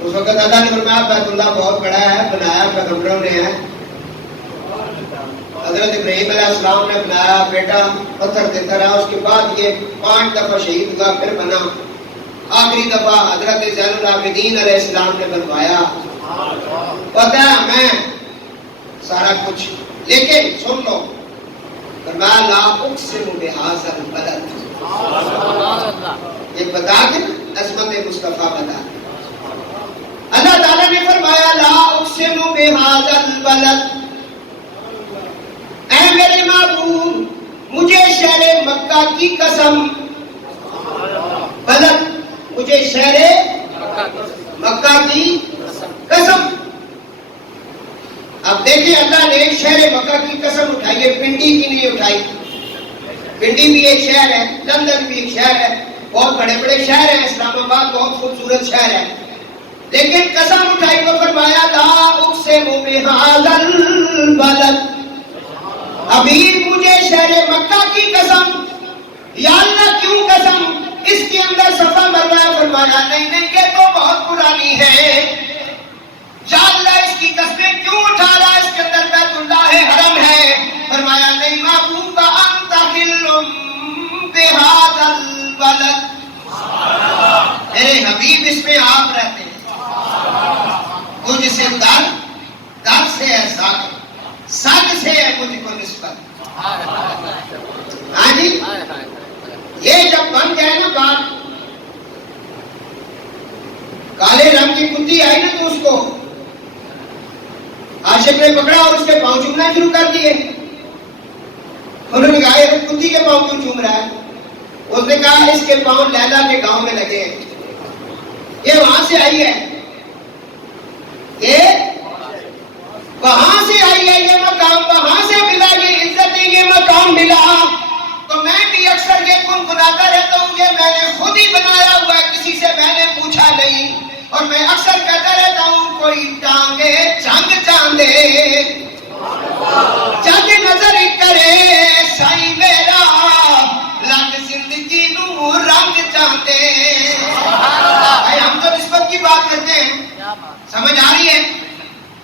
اس وقت اللہ نے فرمایا بیت اللہ بہت بڑا ہے، بنایا پیغمبروں نے ہے، حضرت ابراہیم علیہ السلام نے بنایا، بیٹا پتھر دیتا رہا، اس کے بعد یہ 5 دفعہ شہید ہوا، پھر بنا، آخری دفعہ حضرت زین العابدین علیہ السلام نے بنوایا۔ پتہ ہے ہمیں سارا کچھ، لیکن سن لو فرمایا لا اقسم بہذا البلد، یہ بتا کے عظمت مصطفیٰ بتا۔ اللہ تعالیٰ نے فرمایا لا اقسم بہذا البلد، اے میرے معبود مجھے شہر مکہ کی قسم، بلد مجھے شہر مکہ کی قسم۔ اب دیکھیں اللہ نے شہر مکہ کی قسم اٹھائی ہے، پنڈی کی نہیں اٹھائی۔ پنڈی بھی ایک شہر ہے، لندن بھی ایک شہر ہے، بہت بڑے بڑے شہر ہیں، اسلام آباد بہت خوبصورت شہر ہے، لیکن قسم اٹھائی تو فرمایا لا اقسم بہذا البلد، ابھی مجھے شہر مکہ کی قسم۔ یا اللہ کیوں قسم، اس کے اندر صفا مروہ، فرمایا نہیں نہیں یہ تو بہت پرانی ہے، یا اللہ اس کی قسمیں کیوں اٹھا رہا، اس کے اندر بیت اللہ ہے، حرم ہے، فرمایا نہیں محبوب انت حل بہذا البلد، میرے حبیب اس میں آپ رہتے ہیں، مجھ سے در سے ہے سگ سے ہے مجھ کو نسبت۔ ہاں جی، یہ جب بن گئے نا بات، کالے رنگ کی کتی آئی نا تو اس کو عاشق نے پکڑا اور اس کے پاؤں چومنا شروع کر دیے۔ انہوں نے کہا یہ کتی کے پاؤں کیوں چوم رہا ہے؟ اس نے کہا اس کے پاؤں لیلا کے گاؤں میں لگے ہیں، یہ وہاں سے آئی ہے، یہ وہاں سے آئی ہے، یہ مقام وہاں سے ملا، یہ عزت یہ مقام ملا۔ تو میں بھی اکثر یہ گنگناتا رہتا ہوں کہ میں نے خود ہی بنایا ہوا ہے، کسی سے میں نے پوچھا نہیں، اور میں اکثر کہتا رہتا ہوں کوئی ٹانگے جنگ جاندے جگ نظر کرے سائی میرا لگ زندگی نو رنگ جاندے. ہم تو نسبت کی بات کرتے ہیں, سمجھ آ رہی ہے؟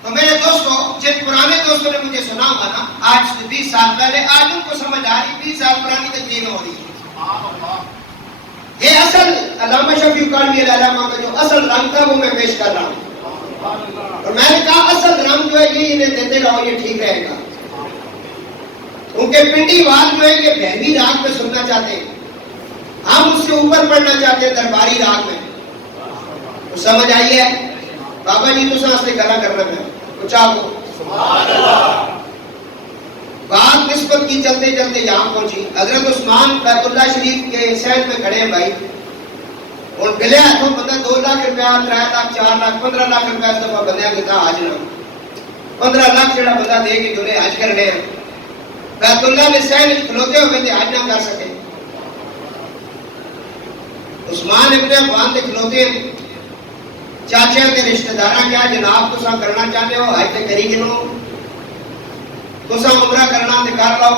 تو میرے دوستوں, جن پرانے دوستوں نے مجھے سنا ہوگا نا, آج سے 20 سال پہلے, آج ان کو سمجھ آ رہی, 20 سال پرانی تقریر ہو رہی ہے. یہ اصل علامہ شفیع کالوی العلامہ کا جو اصل رنگ تھا وہ میں پیش کر رہا ہوں. اور میں نے کہا اصل رنگ جو ہے یہ انہیں دیتے رہو, یہ ٹھیک رہے گا. کیونکہ پنڈی واد جو ہے یہ بہنی راگ میں سننا چاہتے ہیں, ہم اس سے اوپر پڑھنا چاہتے ہیں درباری راگ میں. تو سمجھ آئی ہے بابا جی, تو سانس سے گلا کرنا میں کچھ آپ کو بات نسبت کی چلتے چلتے یہاں پہنچی. حضرت عثمان بیت اللہ شریف کے سین میں کھڑے ہیں بھائی, اور گلے ہاتھوں بندہ 2 لاکھ روپیہ, 3 لاکھ, 4 لاکھ, 15 لاکھ روپیہ اس دفعہ بندہ دیتا حج نہ. 15 لاکھ جڑا بندہ دے کے جڑے حج کرنے ہیں, بیت اللہ نے سین کھلوتے ہوئے تھے حج نہ کر سکے. عثمان ابن عفان کے کھلوتے ہیں, چاچا کے رشتہ داراں کیا جناب تساں کرنا چاہتے ہو حج تے کری گنو, تساں عمرہ کرنا تے کر لو,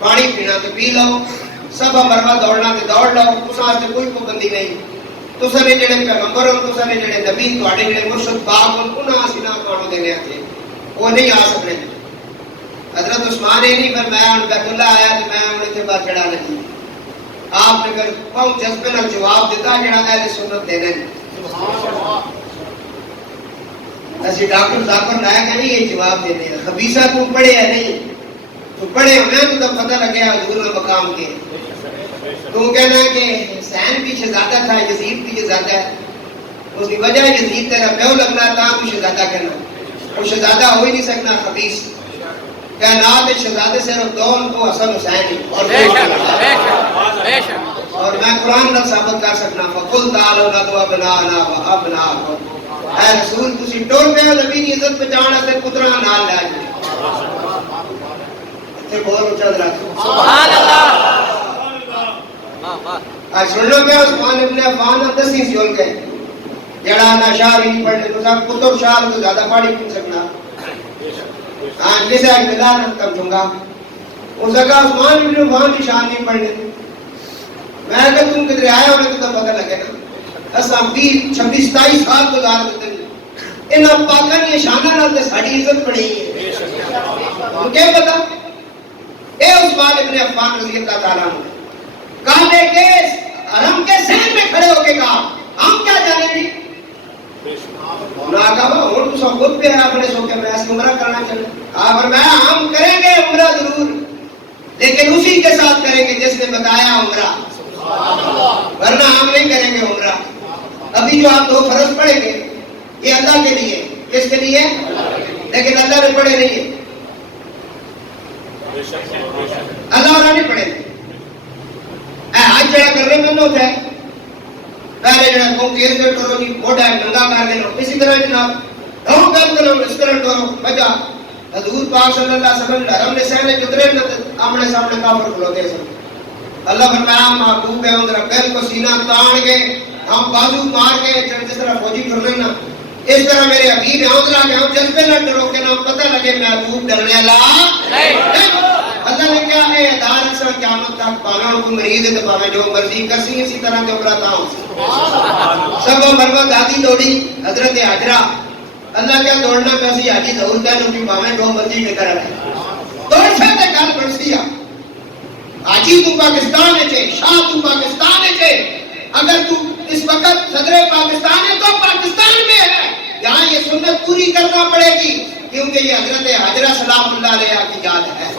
پانی پینا تے پی لو, سب مروا دوڑنا تے دوڑ لو, تساں تے کوئی پابندی نہیں. تساں نے جڑے پیغمبر ہو, تساں نے جڑے نبی تواڈے جڑے مرشد پاک ہو, انہاں اسی نہ کانو دینے تھے, وہ نہیں آ سکنے. حضرت عثمان نے نہیں فرمایا بیت اللہ آیا تے میں انہاں تے بات چڑھا لگی. آپ نے پھر بہت جذبے نال جواب دیتا جڑا اہل سنت دینے. ایسے ڈاکٹر ذاکر نایا کہ نہیں یہ جواب دینے ہیں, خبیثہ تو پڑھے ہے نہیں, تو پڑھے ہوئے تو پتہ لگے حضور مقام کے. تو کہنا ہے کہ حسین بھی شہزادہ تھا, یزید بھی شہزادہ ہے, اس کی وجہ یزید تیرا پیو لگنا تھا تو شہزادہ کہنا, وہ شہزادہ ہو ہی نہیں سکنا خبیث. کائنات شہزادے صرف 2 تو حسن حسین ہی, اور میں قرآن نہ ثابت کر سکنا. فقل تعالوا ندعو ابناءنا وابناءکم, اے رسول تسی ٹور پہ ہو نبی کی عزت بچان واسطے پتراں نال لے جاؤ. تے بول اونچا ذرا سبحان اللہ. آج سن لو کہ عثمان ابن عفان 10 سیول گئے, جڑا نہ شاہ نہیں پڑھتے تو سب پتر شاہ تو زیادہ پڑھ نہیں سکنا. ہاں جیسے ایک مدار کم چونگا اس جگہ عثمان ابن عفان کی شان نہیں پڑھنے. میں اگر تم کدھر آئے ہونے تو پتہ لگے نا, اساں 20 26 27 سال گزار دیتے ہیں, انہاں پاکاں دی شاناں نال تے ساڈی عزت بڑی ہے. کیا پتہ اے عثمان ابن عفان رضی اللہ تعالیٰ عنہ کعبے کے حرم کے سین میں کھڑے ہو کے کہا ہم کیا جانیں گے. نہ کہا اور تو سب خود پہ اپنے سو کے میں اس عمرہ کرنا چاہے. ہاں فرمایا ہم کریں گے عمرہ ضرور, لیکن اسی کے ساتھ کریں گے جس نے بتایا عمرہ, ورنہ ہم نہیں کریں گے عمرہ. ابھی جو آپ 2 فرض پڑھیں گے یہ اللہ کے لیے, کس کے لیے, لیکن اللہ نے پڑھے نہیں ہے, اللہ والا نہیں پڑھے. حج جڑا کرنے میں ہوتا ہے پہلے جڑا کو کیس دے ٹورو جی موڈا ننگا کر دینا, اسی طرح جناب ہم کام کرو اس طرح ٹورو بجا. حضور پاک صلی اللہ علیہ وسلم حرم نے سہنے جترے آمنے سامنے کافر کھلوتے سن. اللہ فرمایا محبوب ہے اندر بیل کو سینہ تان کے ہم بازو مار کے جس طرح فوجی ٹر لینا, اس طرح میرے حبیب ہے اندر کے ہم جذبے نہ ڈرو کے نہ پتہ لگے محبوب ڈرنے والا. اللہ نے کیا ہے دار اکثر قیامت تک پانا کو مریض ہے تو پاوے جو مرضی کر سی, اسی طرح کے عمرہ تھا سب مروا دادی دوڑی حضرت حجرہ. اللہ کیا دوڑنا پیسی حاجی دوڑتا ہے نوکی پاوے جو مرضی ٹکر ہے دوڑ سے گل بڑھتی ہے. حاجی تو پاکستان ہے, شاہ تو پاکستان ہے, اگر تو اس وقت صدر پاکستان ہے تو پاکستان میں ہے, یہاں یہ سنت پوری کرنا پڑے گی کیونکہ یہ حضرت حجرہ سلام اللہ علیہ کی یاد ہے.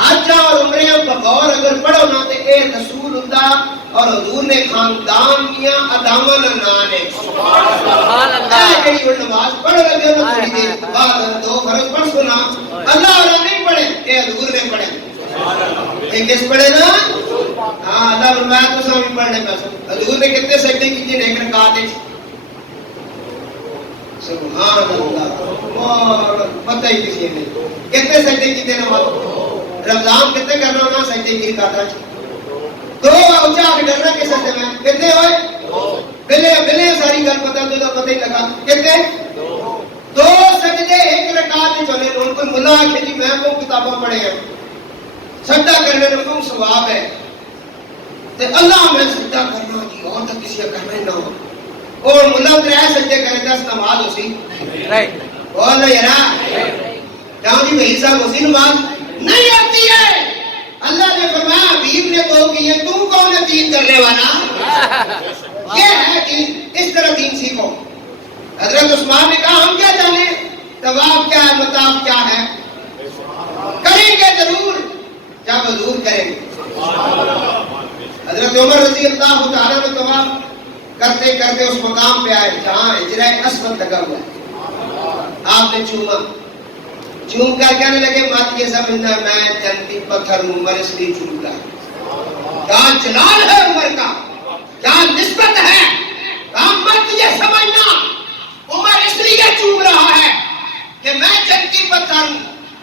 حج اور عمرے بغور اگر پڑھو نا تو اے رسول اللہ اور حضور نے خاندان میاں ادامہ نانے اے کہی وہ نماز پڑھ لگے نا تھوڑی دیر بعد 2 فرض پڑھ سنا, اللہ والا نہیں پڑھے, اے حضور نے پڑھے. اے کس پڑھے نا, ہاں اللہ فرمایا تو سب پڑھنے پہ. حضور نے کتنے سجدے کیے ایک رکعت میں, سبحان اللہ, پتہ ہی کسی نے کتنے سجدے کیتے نماز. رمضان کتنے کرنا ہونا سجدے کی رکعت 2 اونچا کے ڈرنا کے سجدے میں کتنے ہوئے بلے ساری گل پتہ تو پتہ ہی لگا کہتے دو سجدے ایک رکعت چلے ان کو ملا کہ جی میں کو کتابیں پڑھے ہیں سجدہ کرنے میں کو ثواب ہے تے اللہ میں سجدہ کرنا جی اور تو کسی کا کرنا ہی نہ ہو اور ملا ترے سجدے کرے 10 نماز ہو سی بول یارا کہاں جی بھائی صاحب اسی نماز نہیں آتی ہے اللہ نے فرمایا حبیب نے تو کی ہے تو کون ہے دین کرنے والا یہ ہے دین اس طرح دین سیکھو حضرت عثمان نے کہا ہم کیا جانے طواف کیا ہے مطاف کیا ہے کریں گے ضرور جب حضور کریں گے حضرت عمر رضی اللہ تعالیٰ نے طواف کرتے کرتے اس مقام پہ آئے جہاں حجرہ اسود لگا ہوا ہے آپ نے چوم کر کہنے لگے مات یہ سمجھنا میں جنتی پتھر عمر اس لیے چوم رہا کیا جلال ہے عمر کا کیا نسبت ہے مت یہ سمجھنا عمر اس لیے چوم رہا ہے کہ میں جنتی پتھر ہوں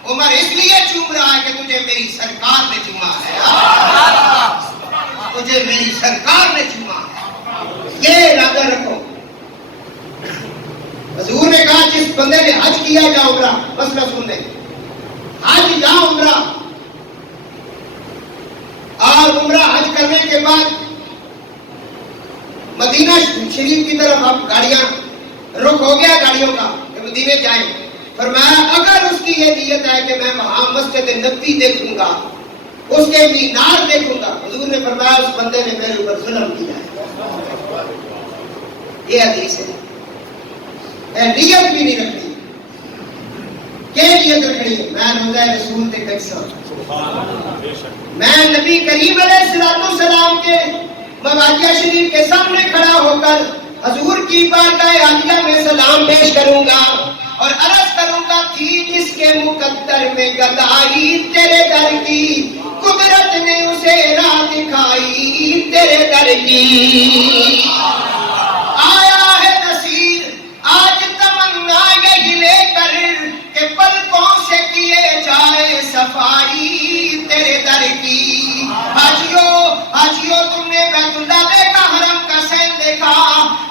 عمر اس لیے چوم رہا ہے کہ تجھے میری سرکار نے چوما ہے تجھے میری سرکار نے چوما ہے یہ ارادہ رکھو حضور نے کہا جس بندے نے حج کیا یا عمرہ مسئلہ سننے حج یا عمرہ اور عمرہ حج کرنے کے بعد مدینہ شریف کی طرف اب گاڑیاں رخ ہو گیا گاڑیوں کا کہ مدینے جائیں فرمایا اگر اس کی یہ نیت ہے کہ میں وہاں مسجد نبوی دیکھوں گا اس کے مینار دیکھوں گا حضور نے فرمایا اس بندے نے میرے اوپر ظلم کیا ہے یہ حدیث ہے نیت بھی نہیں رکھتی کیا نیت رکھنی ہے میں روزہ رسول تے کیسا میں نبی کریم علیہ السلام کے مواقع شریف کے سامنے کھڑا ہو کر حضور کی بارگاہ عالیہ میں سلام پیش کروں گا اور عرض کروں گا تھی جس کے مقدر میں گدائی تیرے در کی قدرت نے اسے راہ دکھائی تیرے در کی آیا ہے نصیر آج تمنا یہی لے کر کہ پلکوں سے کیے جائے صفائی تیرے در کی حاجیو تم نے بیت اللہ دیکھا حرم کا سین دیکھا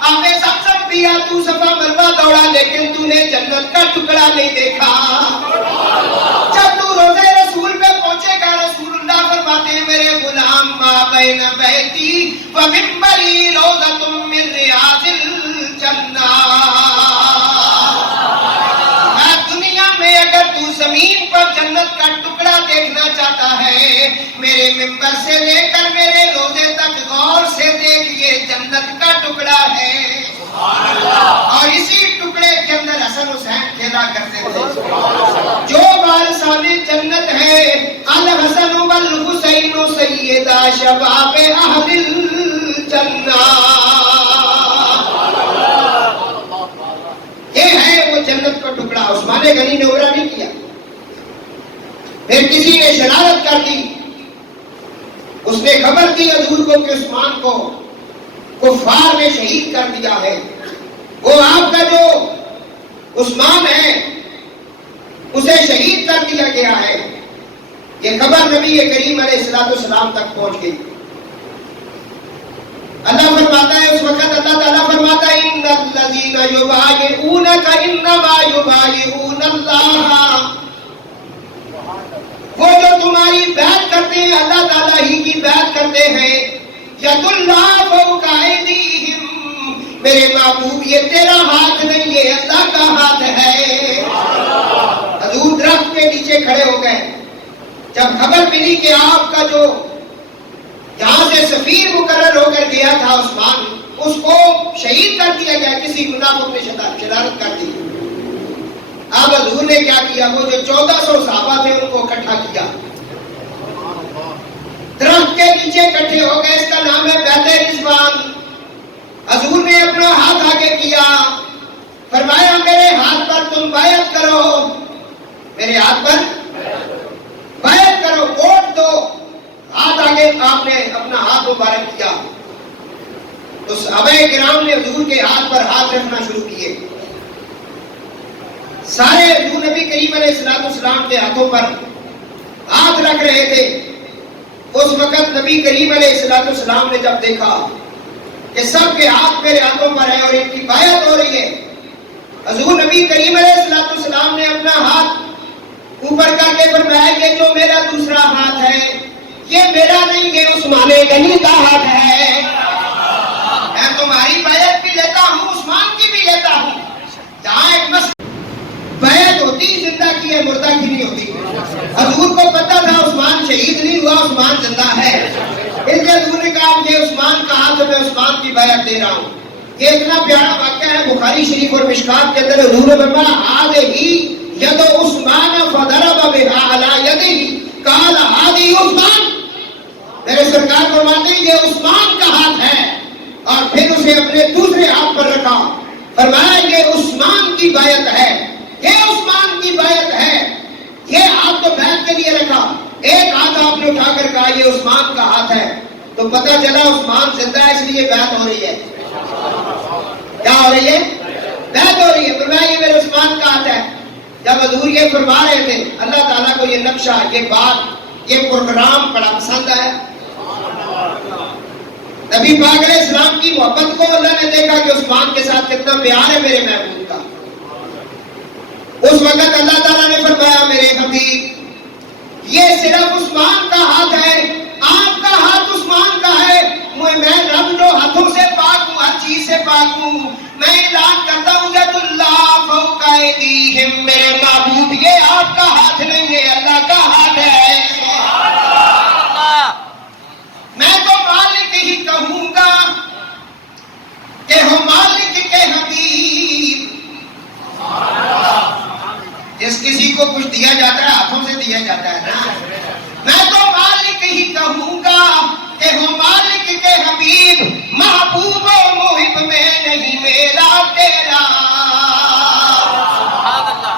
آپ نے زمزم پیا تو صفا مروا دوڑا لیکن تو نے جنت کا ٹکڑا نہیں دیکھا جب تو روزے رسول پہ پہنچے گا رسول اللہ فرماتے ہیں میرے غلام ما بین بیتی و منبری روضۃ من ریاض الجنہ میں اگر تو زمین پر جنت کا ٹکڑا دیکھنا چاہتا ہے میرے منبر سے لے کر میرے روزے تک غور سے دیکھ یہ جنت کا ٹکڑا ہے اور اسی ٹکڑے کے اندر حسن حسین کھیلا کرتے تھے جو وارثان جنت ہے الحسن والحسین سیدا شباب اہل الجنہ یہ ہے وہ جنت کا ٹکڑا عثمان غنی نے عمرہ نہیں کیا پھر کسی نے شرارت کر دی اس نے خبر دی حضور کو کہ عثمان کو کفار نے شہید کر دیا ہے وہ آپ کا جو عثمان ہے اسے شہید کر دیا گیا ہے یہ خبر نبی کریم علیہ السلام تک پہنچ گئی اللہ فرماتا ہے اس وقت اللہ تعالیٰ فرماتا ہے ان الذین یبایعونک انما یبایعون اللہ وہ جو تمہاری بیعت کرتے ہیں اللہ تعالیٰ ہی کی بیعت کرتے ہیں ید اللہ فوق ایدیہم میرے محبوب یہ تیرا ہاتھ نہیں یہ اللہ کا ہاتھ ہے حضور درخت کے نیچے کھڑے ہو گئے جب خبر ملی کہ آپ کا جو جہاں سے سفیر مقرر ہو کر گیا تھا عثمان اس کو شہید کر دیا گیا کسی منافق نے شرارت کر دی اب حضور نے کیا کیا وہ جو 1400 صحابہ تھے ان کو اکٹھا کیا درخت کے نیچے اکٹھے ہو گئے اس کا نام ہے بیعت رضوان حضور نے اپنا ہاتھ آگے کیا فرمایا میرے ہاتھ پر تم بیعت کرو میرے ہاتھ پر بیعت کرو ووٹ دو ہاتھ آگے آپ نے اپنا ہاتھ مبارک کیا تو صحابہ کرام نے حضور کے ہاتھ پر ہاتھ رکھنا شروع کیے سارے حضور نبی کریم علیہ السلام کے ہاتھوں پر ہاتھ رکھ رہے تھے اس وقت نبی کریم علیہ السلام نے جب دیکھا کہ سب کے ہاتھ میرے ہاتھوں پر ہے اور ان کی بیعت ہو رہی ہے۔ حضور نبی کریم علیہ السلام نے اپنا ہاتھ اوپر کر کے فرمایا کہ جو میرا دوسرا ہاتھ ہے یہ میرا نہیں، یہ عثمان غنی کا ہاتھ ہے۔ میں تمہاری بیعت بھی لیتا ہوں، عثمان کی بھی لیتا ہوں۔ جہاں ایک بیعت ہوتی زندہ کی ہے، مردہ کی نہیں ہوتی۔ حضور کو پتا تھا عثمان شہید نہیں ہوا، عثمان زندہ ہے، اس لیے حضور نے کہا مجھے عثمان کا ہاتھ، میں عثمان کی بیعت دے رہا ہوں۔ یہ اتنا پیارا واقعہ ہے بخاری شریف اور مشکات کے اندر۔ حضور نے فرمایا هذه يد عثمان فضرب بها على يده قال هذه عثمان۔ میرے سرکار فرماتے ہیں یہ عثمان کا ہاتھ ہے، اور پھر اسے اپنے دوسرے ہاتھ پر رکھا، فرمایا یہ عثمان کی بیعت ہے، یہ عثمان کی بیعت ہے۔ یہ ہاتھ تو بیعت کے لیے رکھا، ایک ہاتھ آپ نے اٹھا کر کہا یہ عثمان کا ہاتھ ہے، تو پتہ چلا عثمان زندہ ہے، اس لیے بیعت ہو رہی ہے۔ کیا ہو رہی ہے؟ بیعت ہو رہی ہے۔ فرمایا یہ میرے عثمان کا ہاتھ ہے۔ جب حضور یہ فرما رہے تھے، اللہ تعالیٰ کو یہ نقشہ، یہ بات، یہ پروگرام بڑا پسند آیا۔ نبی پاک علیہ السلام کی محبت کو اللہ نے دیکھا کہ عثمان کے ساتھ کتنا پیار ہے میرے محبوب کا۔ اس وقت اللہ تعالیٰ نے فرمایا میرے حبیب یہ صرف عثمان کا ہاتھ ہے، آپ کا ہاتھ عثمان کا ہے۔ میں رب جو ہاتھوں سے پاک ہوں، ہر چیز سے پاک ہوں، میں اعلان کرتا ہوں ید اللہ فوق ایدیہم، میرے محبوب یہ آپ کا ہاتھ نہیں ہے، اللہ کا ہاتھ ہے۔ میں تو مالک ہی کہوں گا کہ ہو مالک کے حبیب۔ جس کسی کو کچھ دیا جاتا ہے ہاتھوں سے دیا جاتا ہے نا۔ میں تو مالک ہی کہوں گا کہ ہو مالک کے حبیب، محبوب و محب میں نہیں میرا تیرا۔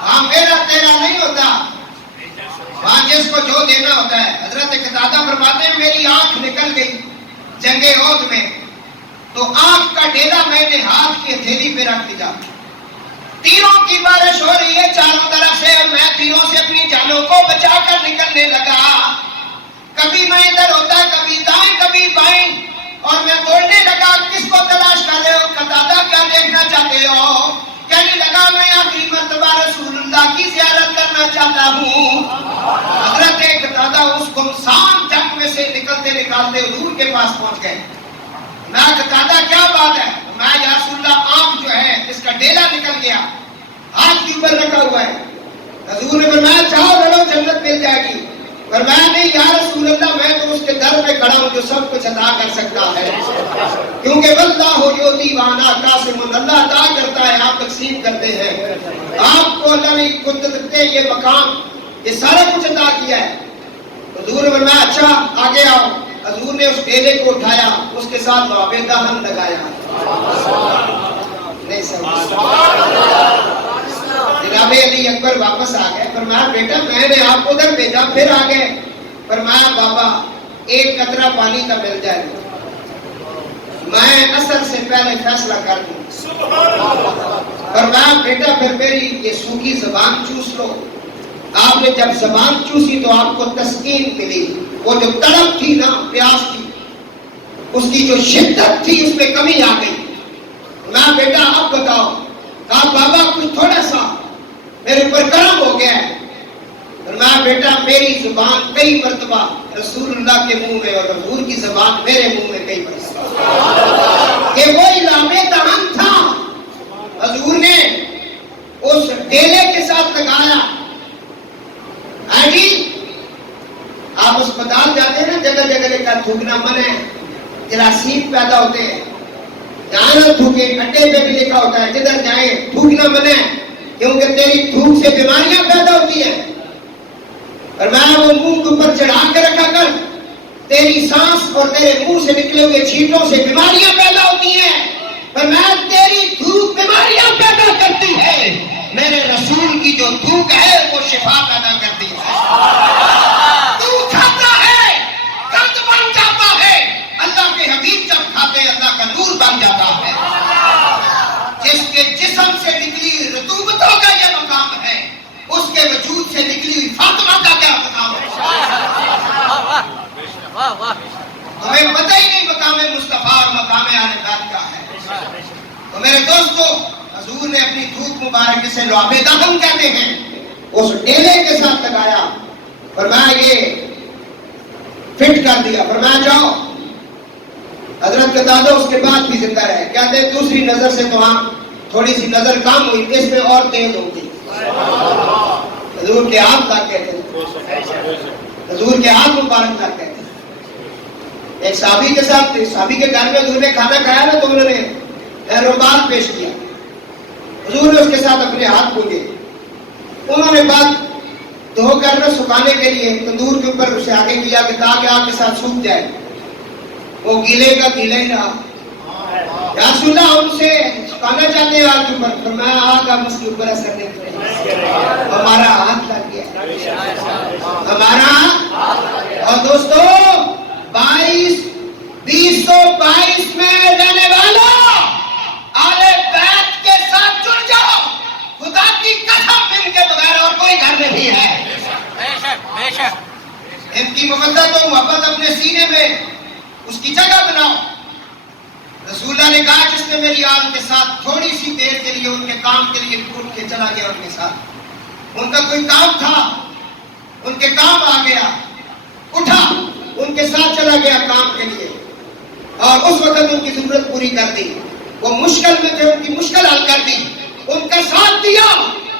ہاں میرا تیرا نہیں ہوتا، وہاں جس کو جو دینا ہوتا ہے۔ حضرت قتادہ فرماتے ہیں میری آنکھ نکل گئی جنگ احد میں، تو آنکھ کا ڈیلا میں نے ہاتھ کی ہتھیلی پہ رکھ دیا۔ تیروں کی بارش ہو رہی ہے چاروں طرف سے، اور میں تیروں سے اپنی جانوں کو بچا کر نکلنے لگا۔ کبھی میں ادھر ہوتا، کبھی دائیں کبھی بائیں، اور میں بولنے لگا کس کو تلاش کر رہے ہو؟ قتادہ کیا دیکھنا چاہتے ہو؟ کہنے لگا میں آخری مرتبہ رسول اللہ کی زیارت کرنا چاہتا ہوں۔ حضرت قتادہ اس گمسان جنگ میں سے نکلتے نکالتے حضور کے پاس پہنچ گئے۔ میں قتادہ کیا بات ہے؟ میں یا رسول اللہ آنکھ جو ہے اس کا ڈیلا نکل گیا، ہاتھ کے اوپر رکھا ہوا ہے۔ حضور نے فرمایا جاؤ لڑو جنت مل جائے گی۔ فرمایا نہیں یا رسول اللہ میں تو اس کے در پہ کھڑا ہوں جو سب کچھ عطا کر سکتا ہے، کیونکہ واللہ یؤتی وانا قاسم، اللہ عطا کرتا ہے آپ تقسیم کرتے ہیں۔ آپ کو اللہ نے قدرت دے یہ مقام، یہ سارا کچھ عطا کیا ہے۔ حضور نے فرمایا اچھا آگے آؤ۔ حضور نے اس ڈیلے کو اٹھایا، اس کے ساتھ وہاں دہن لگایا۔ نہیں جناب علی اکبر واپس آ گئے، فرمایا بیٹا میں نے آپ کو ادھر بھیجا پھر آ گئے۔ فرمایا بابا ایک قطرہ پانی کا مل جائے میں اثر سے پہلے فیصلہ کر دوں۔ فرمایا بیٹا پھر میری یہ سوکھی زبان چوس لو۔ آپ نے جب زبان چوسی تو آپ کو تسکین ملی، وہ جو تڑپ تھی نا پیاس کی، اس کی جو شدت تھی اس میں کمی آ گئی۔ میں بیٹا اب بتاؤ، کہا بابا کچھ تھوڑا سا میرے اوپر کرم ہو گیا ہے۔ فرمایا بیٹا میری زبان کئی مرتبہ رسول اللہ کے منہ میں اور حضور کی زبان میرے منہ میں کئی مرتبہ، کہ وہ علامے دہن تھا حضور نے اس ڈیلے کے ساتھ لگایا۔ جی آپ اسپتال جاتے ہیں نا، جگہ جگہ لے کر تھوکنا منع ہے، جراثیم پیدا ہوتے ہیں، جہاں نہ تھوکے، اڈے پہ بھی لکھا ہوتا ہے جدھر جائیں تھوکنا منع ہے، کیونکہ تیری تھوک سے بیماریاں پیدا ہوتی ہیں۔ اور میں وہ منہ کے اوپر چڑھا کے رکھا کر، تیری سانس اور تیرے منہ سے نکلے ہوئے چھینٹوں سے بیماریاں پیدا ہوتی ہیں، اور میں تیری تھوک بیماریاں پیدا کرتی ہے، میرے رسول کی جو تھوک ہے وہ شفا پیدا کرتی ہے۔ تو کھاتا ہے قد بن جاتا ہے، اللہ کے حبیب جب کھاتے ہیں اللہ کا نور بن جاتا ہے۔ جس کے جسم سے نکلی رطوبتوں کا یہ مقام ہے، اس کے وجود سے نکلی ہوئی فاطمہ کا کیا مقام ہے؟ ہمیں پتہ ہی نہیں مقام مقام مصطفیٰ اور مقام اہل بیت کا ہے۔ تو میرے دوستو، حضور نے اپنی دھوپ مبارک سے لعاب دہن کہتے ہیں اس ڈیلے کے ساتھ لگایا، فرمایا یہ فٹ کر دیا، فرمایا جاؤ۔ حضرت قتادہ اس کے بعد بھی زندہ رہے، کہتے ہیں دوسری نظر سے تو ہاں تھوڑی سی نظر کم ہوئی، اس میں اور تیز ہو گئی۔ حضور کے ہاتھ لگ گئے تھے، حضور کے ہاتھ مبارک لگ گئے تھے۔ ایک صحابی کے ساتھ، صحابی کے گھر میں حضور نے کھانا کھایا نا، تو انہوں نے رومال پیش کیا، حضور نے اس کے ساتھ اپنے ہاتھ پوجے، انہوں نے بات دھو کر نہ سکھانے کے لیے تندور کے اوپر اسے آگے کیا کہ تاکہ آپ کے ساتھ سوکھ جائے، وہ گیلے کا گیلا ہی رہا۔ یا رسول اللہ ہم سے سکھانا چاہتے ہیں آگ کے اوپر، فرمایا آگ ہم اس کے اوپر اثر نہیں کریں، ہمارا ہاتھ لگ گیا، ہمارا۔ اور دوستو 2022 میں رہنے والوں، آل بیت کے ساتھ جڑ جاؤ، خدا کی قسم ان کے بغیر اور کوئی گھر نہیں ہے۔ ان کی محبت و محبت اپنے سینے میں اس کی جگہ بناؤ۔ رسول اللہ نے کہا جس نے میری آل کے ساتھ تھوڑی سی دیر کے لیے ان کے کام کے لیے اٹھ کے چلا گیا، ان کے ساتھ ان کا کوئی کام تھا، ان کے کام آ گیا، اٹھا ان کے ساتھ چلا گیا کام کے لیے، اور اس وقت ان کی ضرورت پوری کر دی، وہ مشکل میں تھے ان کی مشکل حل کر دی، ان کا ساتھ دیا،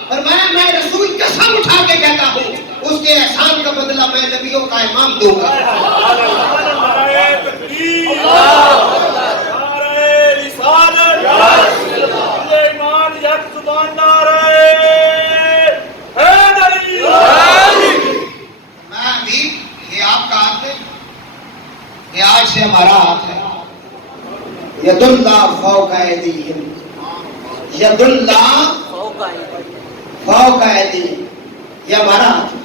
اور میں رسول قسم اٹھا کے کہتا ہوں اس کے احسان کا بدلہ میں نبیوں کا امام دوں گا۔ یہ آپ کا ہاتھ ہے، یہ آج سے ہمارا ہاتھ ہے۔ ید اللہ فوق ایدیہم، ید اللہ فوق ایدیہم، یہ ہمارا ہاتھ ہے۔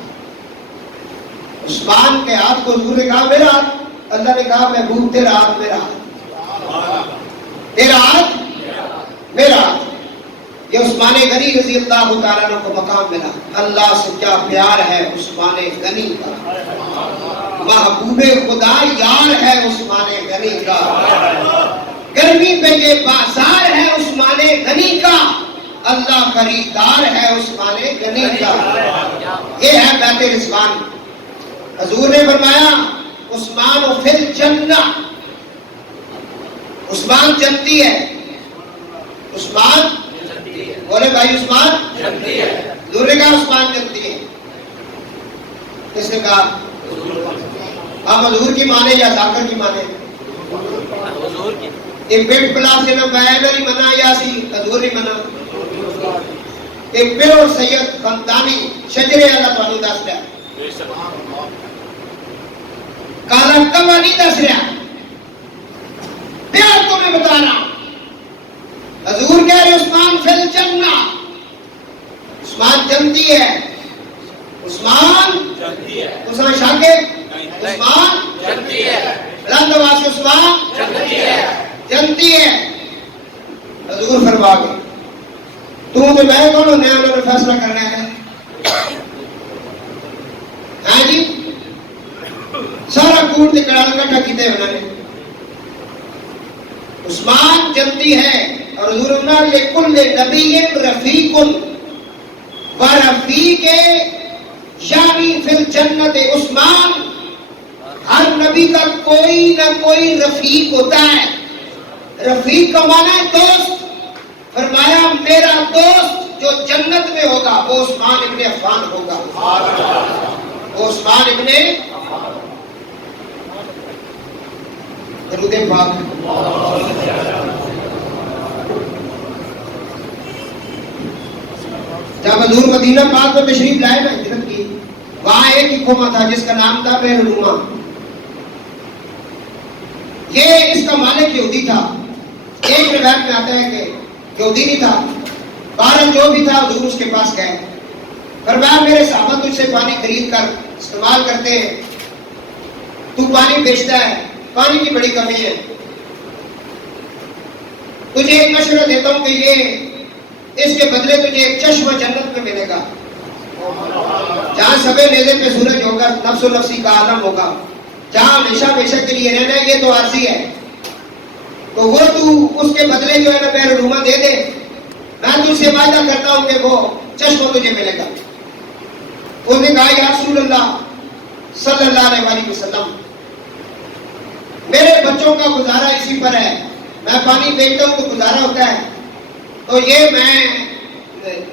عثمان کے ہاتھ کو حضور نے کہا میرا ہاتھ، اللہ نے کہا محبوب تیرا ہاتھ میرا ہاتھ، تیرا ہاتھ میرا ہاتھ۔ یہ عثمان غنی رضی اللہ تعالیٰ عنہ کو مقام ملا۔ اللہ سے کیا پیار ہے عثمان غنی کا، محبوب خدا یار ہے عثمان غنی کا، گرمی پہ یہ بازار ہے عثمان غنی کا، اللہ خریدار ہے عثمان غنی کا۔ یہ ہے بیت رضوان۔ حضور نے فرمایا عثمان فی الجنہ، عثمان جنتی ہے، عثمان بولے بھائی عثمان جنتی ہے، حضور نے کہا عثمان جنتی ہے۔ کس نے کہا؟ آپ حضور کی مانے یا ذاکر کی مانے؟ حضور کی۔ ایک پیٹ پلا سے نہ بیان نہیں منا یا سی حضور نہیں منا، ایک پیر اور سید خاندانی شجرے اللہ تعالیٰ دس رہا، کالا کما نہیں دس رہا، پیار کو میں بتا رہا ہوں۔ حضور کہہ رہے عثمان فی الجنہ، عثمان جنتی ہے، عثمان جنتی ہے، عثمان شاکر عثمان جنتی ہے، رندواس عثمان جنتی ہے، جنتی ہے۔ حضور فرما گئے تو میں کون ہوں، انہوں نے فیصلہ کرنا ہے۔ ہاں جی، سارا کوٹ کے کڑال کٹھا کیتے ہیں انہوں نے۔ عثمان جنتی ہے، اور حضور نے لکل نبی رفیق و رفیق یعنی فی الجنت عثمان، ہر نبی کا کوئی نہ کوئی رفیق ہوتا ہے۔ رفیق کا معنی ہے دوست، فرمایا میرا دوست جو جنت میں ہوگا وہ عثمان ابن عفان ہوگا، وہ عثمان ابن درود پاک۔ جب حضور مدینہ پاک میں تشریف لائے نا ہجرت کی، وہاں ایک ہی قوم تھا جس کا نام تھا بہرنما۔ یہ اس کا مالک یہودی تھا۔ ایک روایت میں آتا ہے کہ یہودی نہیں تھا، بہرحال جو بھی تھا حضور اس کے پاس گئے، فرمایا میرے صحابہ تجھ سے پانی خرید کر استعمال کرتے ہیں، تو پانی بیچتا ہے، پانی کی بڑی کمی ہے، تجھے ایک مشورہ دیتا ہوں کہ یہ اس کے بدلے تجھے ایک چشمہ جنت میں ملے گا، جہاں سبے نیزے پہ سورج ہوگا، نفس و نفسی کا عالم ہوگا، جہاں ہمیشہ ہمیشہ کے لیے رہنا ہے، یہ تو عارضی ہے، تو وہ تو اس کے بدلے جو ہے نا بیر روما دے دے، میں تجھ سے وعدہ کرتا ہوں کہ وہ چشمہ تجھے ملے گا۔ اس نے کہا یا رسول اللہ صلی اللہ علیہ وسلم، میرے بچوں کا گزارا اسی پر ہے، میں پانی بیچتا ہوں تو گزارا ہوتا ہے، تو یہ میں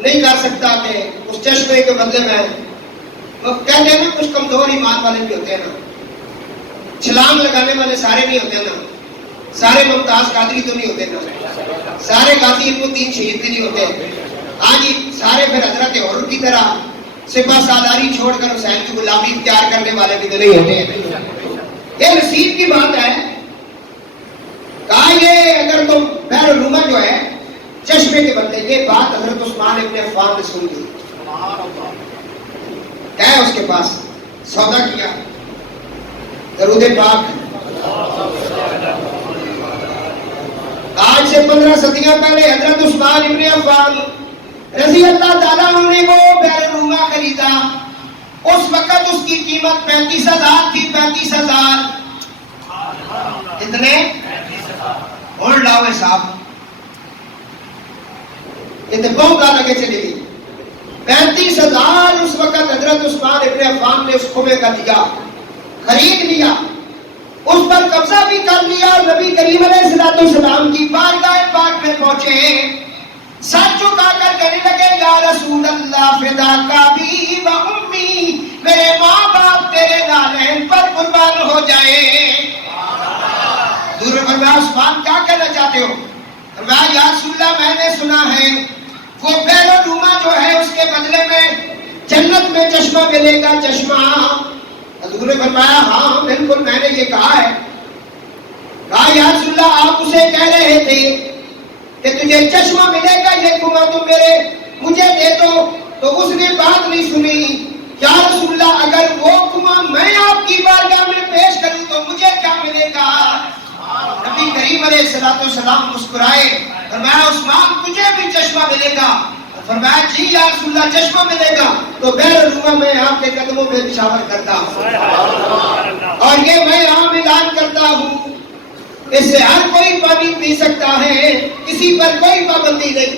نہیں کر سکتا کہ اس چشمے کے بدلے میں، وہ کہتے ہیں نا کچھ کمزور ایمان والے بھی ہوتے ہیں نا، چھلانگ لگانے والے سارے نہیں ہوتے نا، سارے ممتاز قادری تو نہیں ہوتے نا، سارے غازی علم الدین شہید بھی نہیں ہوتے، ہاں جی سارے پھر حضرت عمر کی طرح سپہ سالاری چھوڑ کر حسین کی غلامی اختیار کرنے والے بھی تو نہیں ہوتے ہیں۔ یہ نصیب کی بات ہے۔ کہا یہ اگر تم بحر الرومہ جو ہے چشمے کے بدلے، یہ بات حضرت عثمان ابن عفان نے سن لی، کیا ہے اس کے پاس سودا کیا، درود پاک۔ آج سے 15 صدیاں پہلے حضرت عثمان ابن عفان رضی اللہ تعالیٰ عنہ نے وہ بحر الرومہ خریدا، اس وقت اس کی قیمت 35,000 تھی، 35,000 کتنے؟ اور لاؤ صاحب یہ بہت کہاں لگے چلے گی، 35,000 اس وقت حضرت عثمان ابن عفان نے اس خمے کا دیا، خرید لیا، اس پر قبضہ بھی کر لیا، اور نبی کریم علیہ السلام کی بارگاہ پاک میں پہنچے، سر جھکا کر کہنے لگے یا رسول اللہ فداک بھی و امی، میرے ماں باپ تیرے نالین پر قربان ہو جائے۔ حضور فرمایا عثمان کیا کہنا چاہتے ہو؟ فرمایا یا رسول اللہ میں نے سنا ہے وہ بحر الرومہ جو ہے اس کے بدلے میں جنت میں چشمہ ملے گا، چشمہ۔ حضور نے فرمایا ہاں بالکل میں نے یہ کہا ہے۔ کہا یا رسول اللہ آپ اسے کہہ رہے تھے کہ تجھے چشمہ ملے گا، یہ کنواں تم مجھے دے دو، تو اس نے بات نہیں سنی۔ یا رسول اللہ اگر وہ کنواں میں آپ کی بارگاہ میں پیش کروں تو مجھے کیا ملے گا؟ نبی کریم علیہ السلام مسکرائے، فرمایا عثمان تجھے بھی چشمہ ملے گا۔ فرمایا جی یا رسول اللہ چشمہ ملے گا تو بحر الرومہ میں آپ کے قدموں پہ نشاور کرتا ہوں، اور یہ میں عام اعلان کرتا ہوں اس سے ہر کوئی پانی پی سکتا ہے، کسی پر کوئی پابندی نہیں۔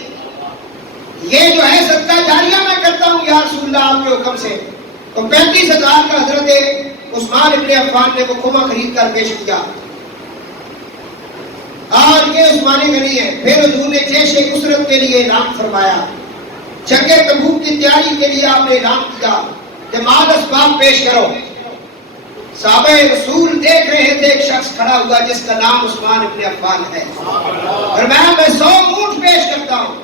یہ جو ہے صدقہ جاریہ میں کرتا ہوں یا رسول اللہ آپ کے حکم سے۔ تو 35,000 کا حضرت عثمان ابن عفان نے وہ خمہ خرید کر پیش کیا، اور یہ عثمان غنی ہے۔ پھر حضور نے جیش اسرت کے لیے اعلان فرمایا، جنگ تبوک کی تیاری کے لیے آپ نے اعلان کیا کہ مال اسباب پیش کرو۔ صحابہ رسول دیکھ رہے تھے ایک شخص کھڑا ہوا جس کا نام عثمان ابن عفان ہے، فرمایا میں 100 اونٹ پیش کرتا ہوں۔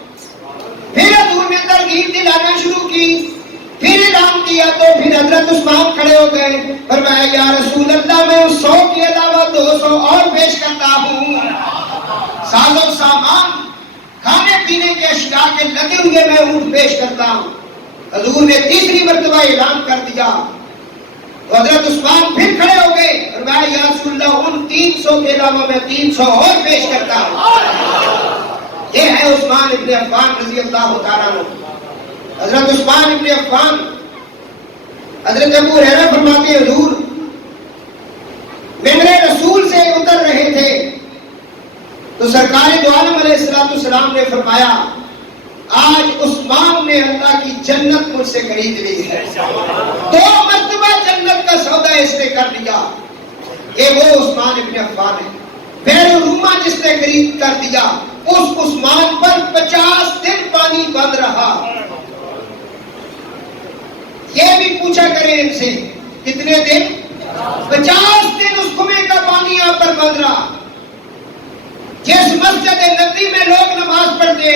پھر حضور نے ترغیب دلانا شروع کی، پھر اعلان کیا تو پھر حضرت عثمان کھڑے ہو گئے، فرمایا یا رسول اللہ میں 100 کے علاوہ 200 اور پیش کرتا ہوں۔ ساز و سامان کھانے پینے کے اشیاء کے لگے ہوئے میں اونٹ پیش کرتا ہوں۔ حضور نے تیسری مرتبہ اعلان کر دیا تو حضرت عثمان پھر کھڑے ہو گئے، فرمایا یا رسول اللہ ان 300 کے علاوہ میں 300 اور پیش کرتا ہوں۔ یہ ہے عثمان ابن عفان رضی اللہ تعالیٰ عنہ۔ حضرت عثمان ابن عفان، حضرت ابو ہریرہ فرماتے ہیں حضور ممبر رسول سے اتر رہے تھے تو سرکار دو عالم علیہ السلام نے فرمایا آج عثمان نے اللہ کی جنت مجھ سے خرید لی ہے، 2 مرتبہ جنت کا سودا اس نے کر لیا۔ یہ وہ عثمان ابن عفان ہے، بحر الرومہ جس نے خرید کر دیا، اس عثمان پر 50 دن پانی بند رہا۔ یہ بھی پوچھا کریں ان سے کتنے دن؟ 50 دن اس کنویں کا پانی یہاں پر بند رہا۔ جس مسجد نبی میں لوگ نماز پڑھتے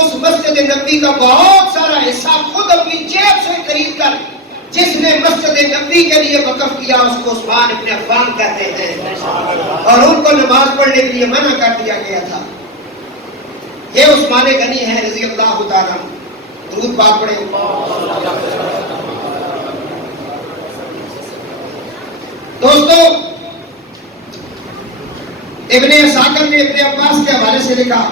اس مسجد نبی کا بہت سارا حصہ خود اپنی جیب سے خرید کر جس نے مسجد نبی کے لیے وقف کیا اس کو عثمان ابن عفان کہتے ہیں، اور ان کو نماز پڑھنے کے لیے منع کر دیا گیا تھا۔ یہ عثمان غنی ہے رضی اللہ تعالیٰ عنہ۔ درود پاک پڑھیں۔ دوستو ابن عساکر نے ابن عباس کے حوالے سے لکھا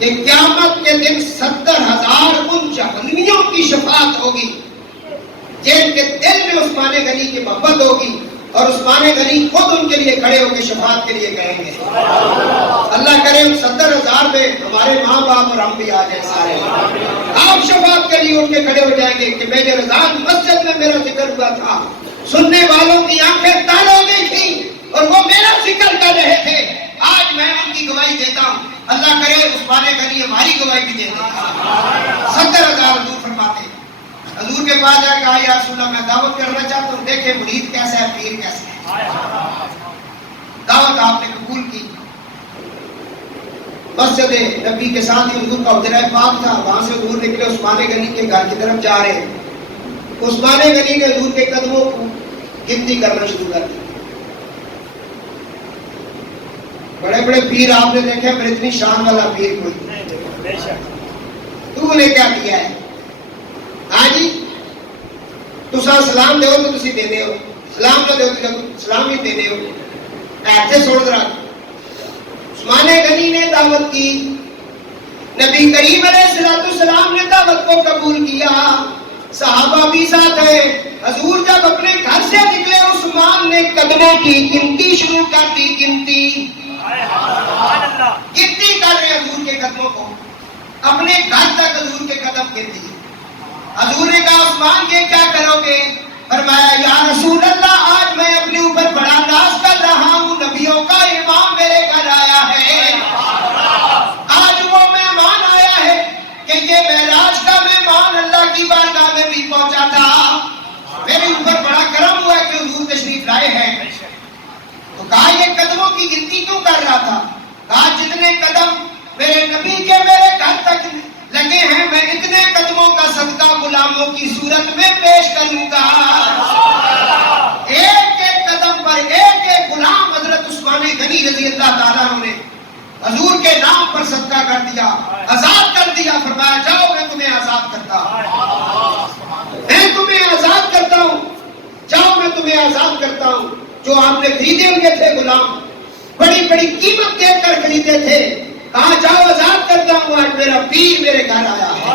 کہ قیامت کے دن 70,000 ان جہنمیوں کی شفاعت ہوگی جن کے دل میں عثمان غنی کی محبت ہوگی اور عثمان غنی خود ان کے لیے کھڑے ہو کے شفاعت کے لیے کہیں گے. اللہ کرے 70,000 میں ہمارے ماں باپ اور ہم بھی آ جائیں سارے. آپ شفاعت کے لیے اٹھ کے کھڑے ہو جائیں گے کہ میجر اذان مسجد میں میرا ذکر ہوا تھا, سننے والوں کی آنکھیں تار ہو گئی تھی اور وہ میرا ذکر کر رہے تھے. آج میں ان کی گواہی دیتا ہوں. اللہ کرے عثمان غنی ہماری گواہی بھی دیتے. 70,000 حضور فرماتے ہیں. حضور کے پاس جا کہا یا رسول اللہ میں دعوت کرنا چاہتا ہوں, دیکھیں مرید کیسا ہے, پیر کیسا ہے. دعوت آپ نے قبول کی. مسجد نبی کے ساتھ ہی حضور کا حجرہ پاک تھا, وہاں سے حضور نکلے عثمان غنی کے گھر کی طرف جا رہے ہیں. عثمان غنی نے حضور کے قدموں کو گنتی کرنا شروع کر دی. بڑے بڑے پیر آپ نے دیکھے پر اتنی شان والا پیر کوئی نہیں. تو نے کیا کیا ہے؟ ہاں جی, تسا سلام دیو تو تسی دیندے ہو, سلام نہ دیو تو سلام ہی دیندے ہو. ایسے چھوڑ رہا. عثمان غنی نے دعوت کی, نبی کریم علیہ السلام نے دعوت کو قبول کیا, صحابہ بھی ساتھ ہیں. حضور جب اپنے گھر سے نکلے عثمان نے قدموں کی گنتی شروع کر دی. گنتی کر رہے حضور کے قدموں کو, اپنے گھر تک حضور کے قدم گنتی. حضور نے کہا عثمان یہ کیا کرو گے؟ فرمایا یا رسول اللہ آج میں اپنے اوپر بڑا ناز کر رہا ہوں, نبیوں کا امام میرے گھر آیا ہے. آج وہ مہمان آیا ہے کہ یہ معراج کا مہمان اللہ کی بارگاہ میں بھی پہنچا تھا. میرے اوپر بڑا کرم ہوا کہ حضور تشریف لائے ہیں. تو کہا یہ قدموں کی گنتی کیوں کر رہا تھا؟ کہا جتنے قدم میرے نبی کے میرے گھر تک لگے ہیں میں اتنے قدموں کا صدقہ غلاموں کی صورت میں پیش کروں گا. ایک ایک قدم پر ایک ایک غلام حضرت عثمان غنی رضی اللہ تعالیٰ عنہ نے حضور کے نام پر صدقہ کر دیا, آزاد کر دیا. فرمایا جاؤ میں تمہیں آزاد کرتا ہوں, میں تمہیں آزاد کرتا ہوں, جاؤ میں تمہیں آزاد کرتا ہوں. جو آپ نے خریدے ہوئے تھے غلام, بڑی بڑی قیمت دے کر خریدے تھے, کہا جاؤ آزاد کرتا ہوں. آج میرا پیر میرے گھر آیا ہے.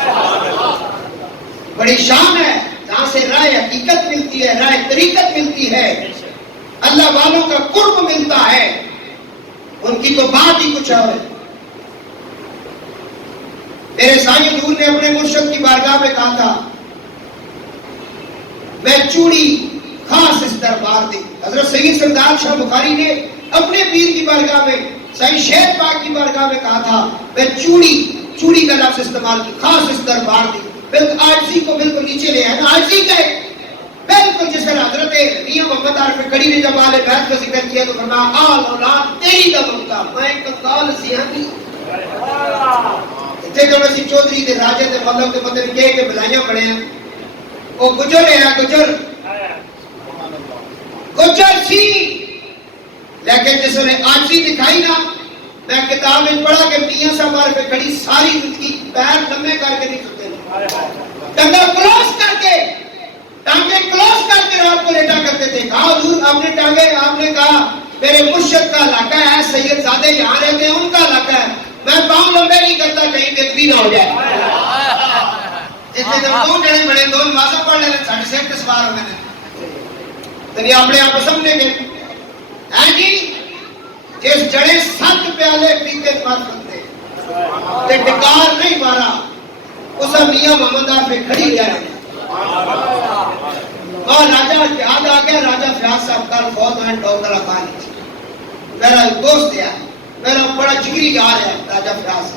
بڑی شان ہے, جہاں سے رائے حقیقت ملتی ہے, رائے طریقت ملتی ہے, اللہ والوں کا قرب ملتا ہے. ان کی تو بات ہی کچھ اور ہے. میرے سائیں حضور نے اپنے مرشد کی بارگاہ میں کہا تھا میں چوڑی خاص اس دربار دی. حضرت سید سردار شاہ بخاری نے اپنے پیر کی بارگاہ میں, سائیں شیخ پاک کی بارگاہ میں کہا تھا میں چوڑی کا لفظ استعمال کی, خاص اس دربار دی. بالکل آجزی کو بالکل نیچے لے آئے نا, آجزی کا بالکل جس طرح حضرت میاں محمد عارف کڑی نے جب آل بیت کا ذکر کیا تو فرمایا آل اولاد تیری دا ممتا میں کنگال سیانی. اتنے جو اسی چودھری دے راجے دے مطلب کے مطلب کہے کہ بلائیاں پڑے ہیں, وہ گجر ہے, گجر سی, لیکن جس نے آجزی دکھائی نا, میں کتاب میں پڑھا کہ میاں صاحب عارف کڑی ساری زندگی پیر لمبے کر کے نہیں سکتے, ٹانگیں کلوز کر کے رات کو لیٹا کرتے تھے. کہا حضور آپ نے ٹانگیں, آپ نے کہا میرے مرشد کا علاقہ ہے, سید زادے یہاں رہتے ہیں, ان کا علاقہ ہے, میں پاؤں لمبے نہیں کرتا کہیں بےدبی نہ ہو جائے. اتنے جب دو جنے بڑے دو نمازیں پڑھ لے ساڑھے سیٹ سوار ہو گئے تھی اپنے آپ سمجھنے گئے ہیں جی. جس جڑے 7 پیالے پیتے مر سکتے تے ڈکار نہیں مارا, اسا میاں محمد عارف کھڑی جا رہے. اور راجہ یاد آ گیا, راجہ فیاض صاحب کل فوت ہوئے ڈاکٹر اکانی, میرا دوست ہے, میرا بڑا جگری یار ہے راجہ فیاض.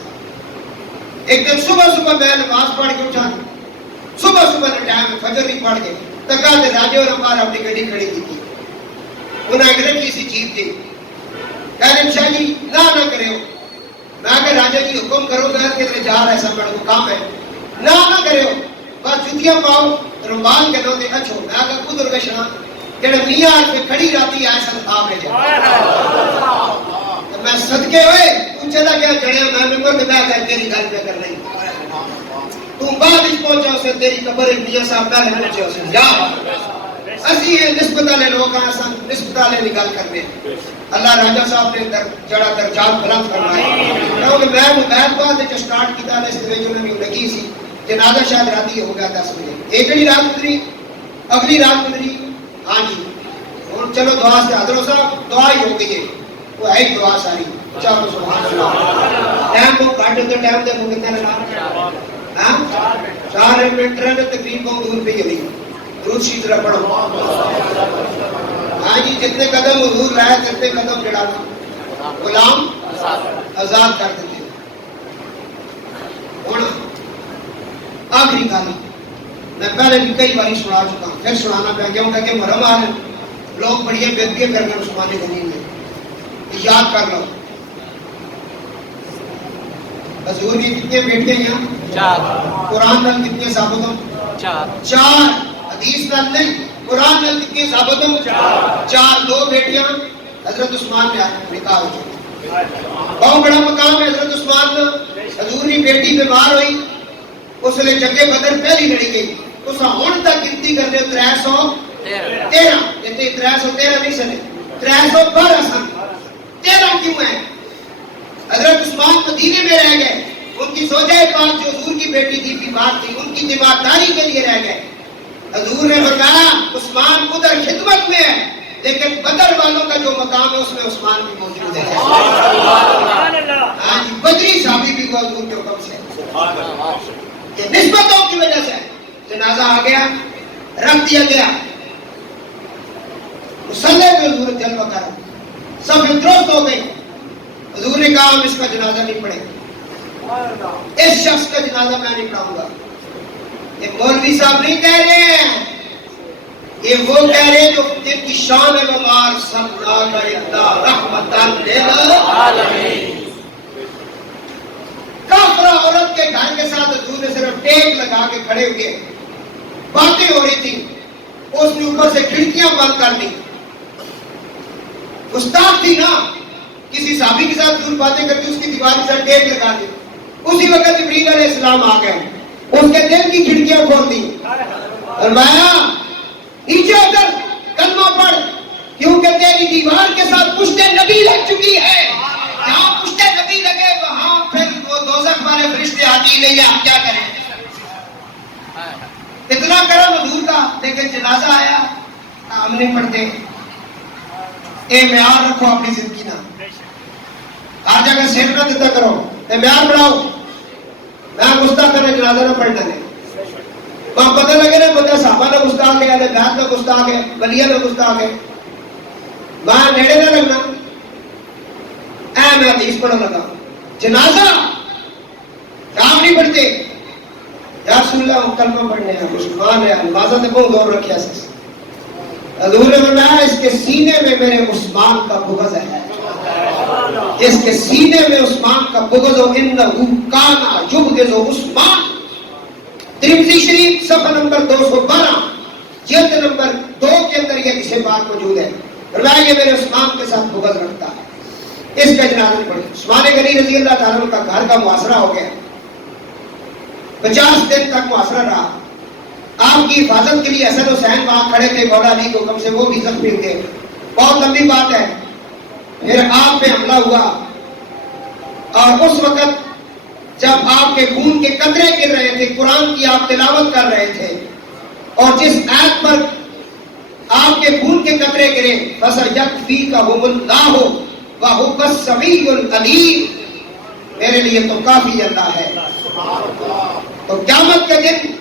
ایک دن صبح میں نماز پڑھ کے اٹھا, صبح نے ٹائم فجر نہیں پڑھ کے تکا دے راجے اور ہمارا اپنی گڈی کھڑی کی تھی. انہیں ایک رکھی سی چیز تھی, کہنے شاہ جی نہ کرو. میں کہ راجہ جی حکم کرو, میں کدھر جا رہا ہے, سب بڑا کام ہے, نہ کرو, بس جتیاں پاؤ رومال کے نوتے اچھو. میں کہ خود رکشنا کہ میاں پہ کھڑی راتی آئے سن خواب لے جائے. میں صدقے ہوئے تو چلا گیا جڑیا, میں ممبر میں بیٹھ کر تیری گل پہ کر رہی, تو بعد ہی پہنچا اسے تیری قبر میاں صاحب پہلے پہنچے اسے جا. اسی یہ نسبت والے لوگ ہیں, اصل نسبت والے نگال کرنے. اللہ راجہ صاحب نے جڑا درجات بلند فرمائے. کیونکہ میں مبید بعد جو سٹارٹ کیتا ہے اس طرح جو نے لگی سی جنازہ شاید راتی ہو گیا 10 بجے. ایک ہی رات گزری, اگلی رات گزری, ہاں جی اور چلو دعا سے حضرت صاحب دعا ہی ہو گئی ہے، وہ ہے ہی دعا ساری. چلو سبحان اللہ. ٹائم کو کاٹ دو، ٹائم دیکھو کتنا لگا. ہاں 4 منٹ رہنے تقریب بہت دور پہ گئی. درود شریف ذرا پڑھو. ہاں جی جتنے قدم حضور لائے اتنے قدم جڑانا غلام آزاد کر دیتے. ہوں آخری گل میں پہلے بھی کئی بار سنا چکا ہوں، پھر سنانا پہ گیا ہوں کہ مرم آ رہے لوگ بڑی بےدبی کر کے مسلمان زمین میں. یاد کر لو حضور کی کتنے بیٹے ہیں؟ 4. قرآن نال کتنے ثابت ہوں؟ 4. حدیث نال نہیں، قرآن نال کتنے ثابت ہوں؟ 4. 2 بیٹیاں حضرت عثمان نے نکاح ہو چکی. بہت بڑا مقام ہے حضرت عثمان کا. حضور کی بیٹی بیمار ہوئی، اس لیے جنگ بدر پہلی لڑی گئی. اس ہن تک گنتی کرنے 313 کہتے 313 نہیں سنے 312 سن. 13 کیوں ہے؟ حضرت عثمان مدینے میں رہ گئے. ان کی زوجہ پاک جو حضور کی بیٹی تھی بیمار تھی، ان کی تیمارداری کے لیے رہ گئے. حضور نے فرمایا عثمان ادھر خدمت میں ہے، لیکن بدر والوں کا جو مقام ہے اس میں عثمان بھی موجود ہے. ہاں جی بدری صحابی بھی کو حضور کے حکم سے. یہ نسبتوں کی وجہ سے جنازہ آ گیا، رکھ دیا گیا مسلح پہ. حضور جلوہ کر سب درست ہو گئی. حضور نے کہا ہم اس کا جنازہ نہیں پڑھیں گے، اس شخص کا جنازہ میں نہیں پڑھاؤں گا. یہ مولوی صاحب نہیں کہہ رہے ہیں، یہ وہ کہہ رہے ہیں جو جن کی شان ہے ومار صلی اللہ رحمتاً للعالمین. کافرہ عورت کے گھر کے ساتھ حضور نے صرف ٹیک لگا کے کھڑے ہوئے، باتیں ہو رہی تھی. اس نے اوپر سے کھڑکیاں بند کر دی. استاد تھی نا، کسی صحابی کے ساتھ حضور باتیں کرتی، اس کی دیوار کے ساتھ ٹیک لگا دی. اسی وقت جبریل علیہ السلام آ گئے، اس کے دل کی کھڑکیاں کھول دی. فرمایا نیچے اتر کلمہ پڑھ، کیونکہ تیری دیوار کے ساتھ پشت نبی لگ چکی ہے. جہاں پشت نبی لگے وہاں پھر وہ دوزخ والے فرشتے آتی نہیں. آپ کیا کریں؟ اتنا کرم حضور کا. لیکن جنازہ آیا ہم نہیں پڑھتے. اے معیار رکھو اپنی زندگی نا، ہر جگہ سیٹ نہ دیتا کرو. اے معیار بڑھاؤ. میں گستاخ کرنے جنازہ نہ پڑھنا دے. وہاں پتہ لگے نا بندہ صحابہ نے گستاخ ہے، بیعت میں گستاخ ہے، ولیہ میں گستاخ ہے. وہاں نیڑے نہ لگنا. میں حدیث پڑھنے لگا، جنازہ کام نہیں پڑھتے. یا رسول اللہ کلمہ پڑھنے ہیں، مسلمان ہے، نمازہ سے بہت دور رکھیا سے. حضور نے فرمایا اس کے سینے میں میرے عثمان کا بغض ہے. جس کے سینے میں عثمان کا بغض ہو، انہو کانا یبغض عثمان. ترمذی شریف صفحہ نمبر 212 جلد نمبر 2 کے اندر یہ حدیث بات موجود ہے. فرمایا یہ میرے عثمان کے ساتھ بغض رکھتا ہے. اس کا جنازہ پڑھے. عثمان غنی رضی اللہ تعالیٰ عنہ کا گھر کا محاصرہ ہو گیا. 50 دن تک محاصرہ رہا. آپ کی حفاظت کے لیے حسن حسین وہاں کھڑے تھے مولا علی کے حکم سے، وہ بھی زخمی ہوئے. بہت لمبی بات ہے. پھر آپ پہ حملہ ہوا، اور اس وقت جب آپ کے خون کے قطرے گر رہے تھے، قرآن کی آپ تلاوت کر رہے تھے، اور جس آیت پر آپ کے خون کے قطرے گرے فَسَيَكْفِيكَهُمُ اللَّهُ وَهُوَ السَّمِيعُ الْعَلِيمُ، میرے لیے تو کافی اللہ ہے. تو قیامت کے دن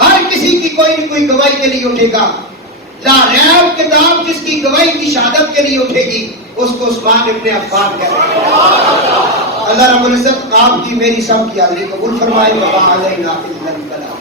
ہر کسی کی کوئی نہ کوئی گواہی کے لیے اٹھے گا. لا ریب کتاب جس کی گواہی کی شہادت کے لیے اٹھے گی، اس کو عثمان ابن عفان کہتے ہیں. اللہ رب العزت آپ کی میری سب کی حاضری قبول فرمائے. وَمَا عَلَيْنَا إِلَّا الْبَلَاغُ.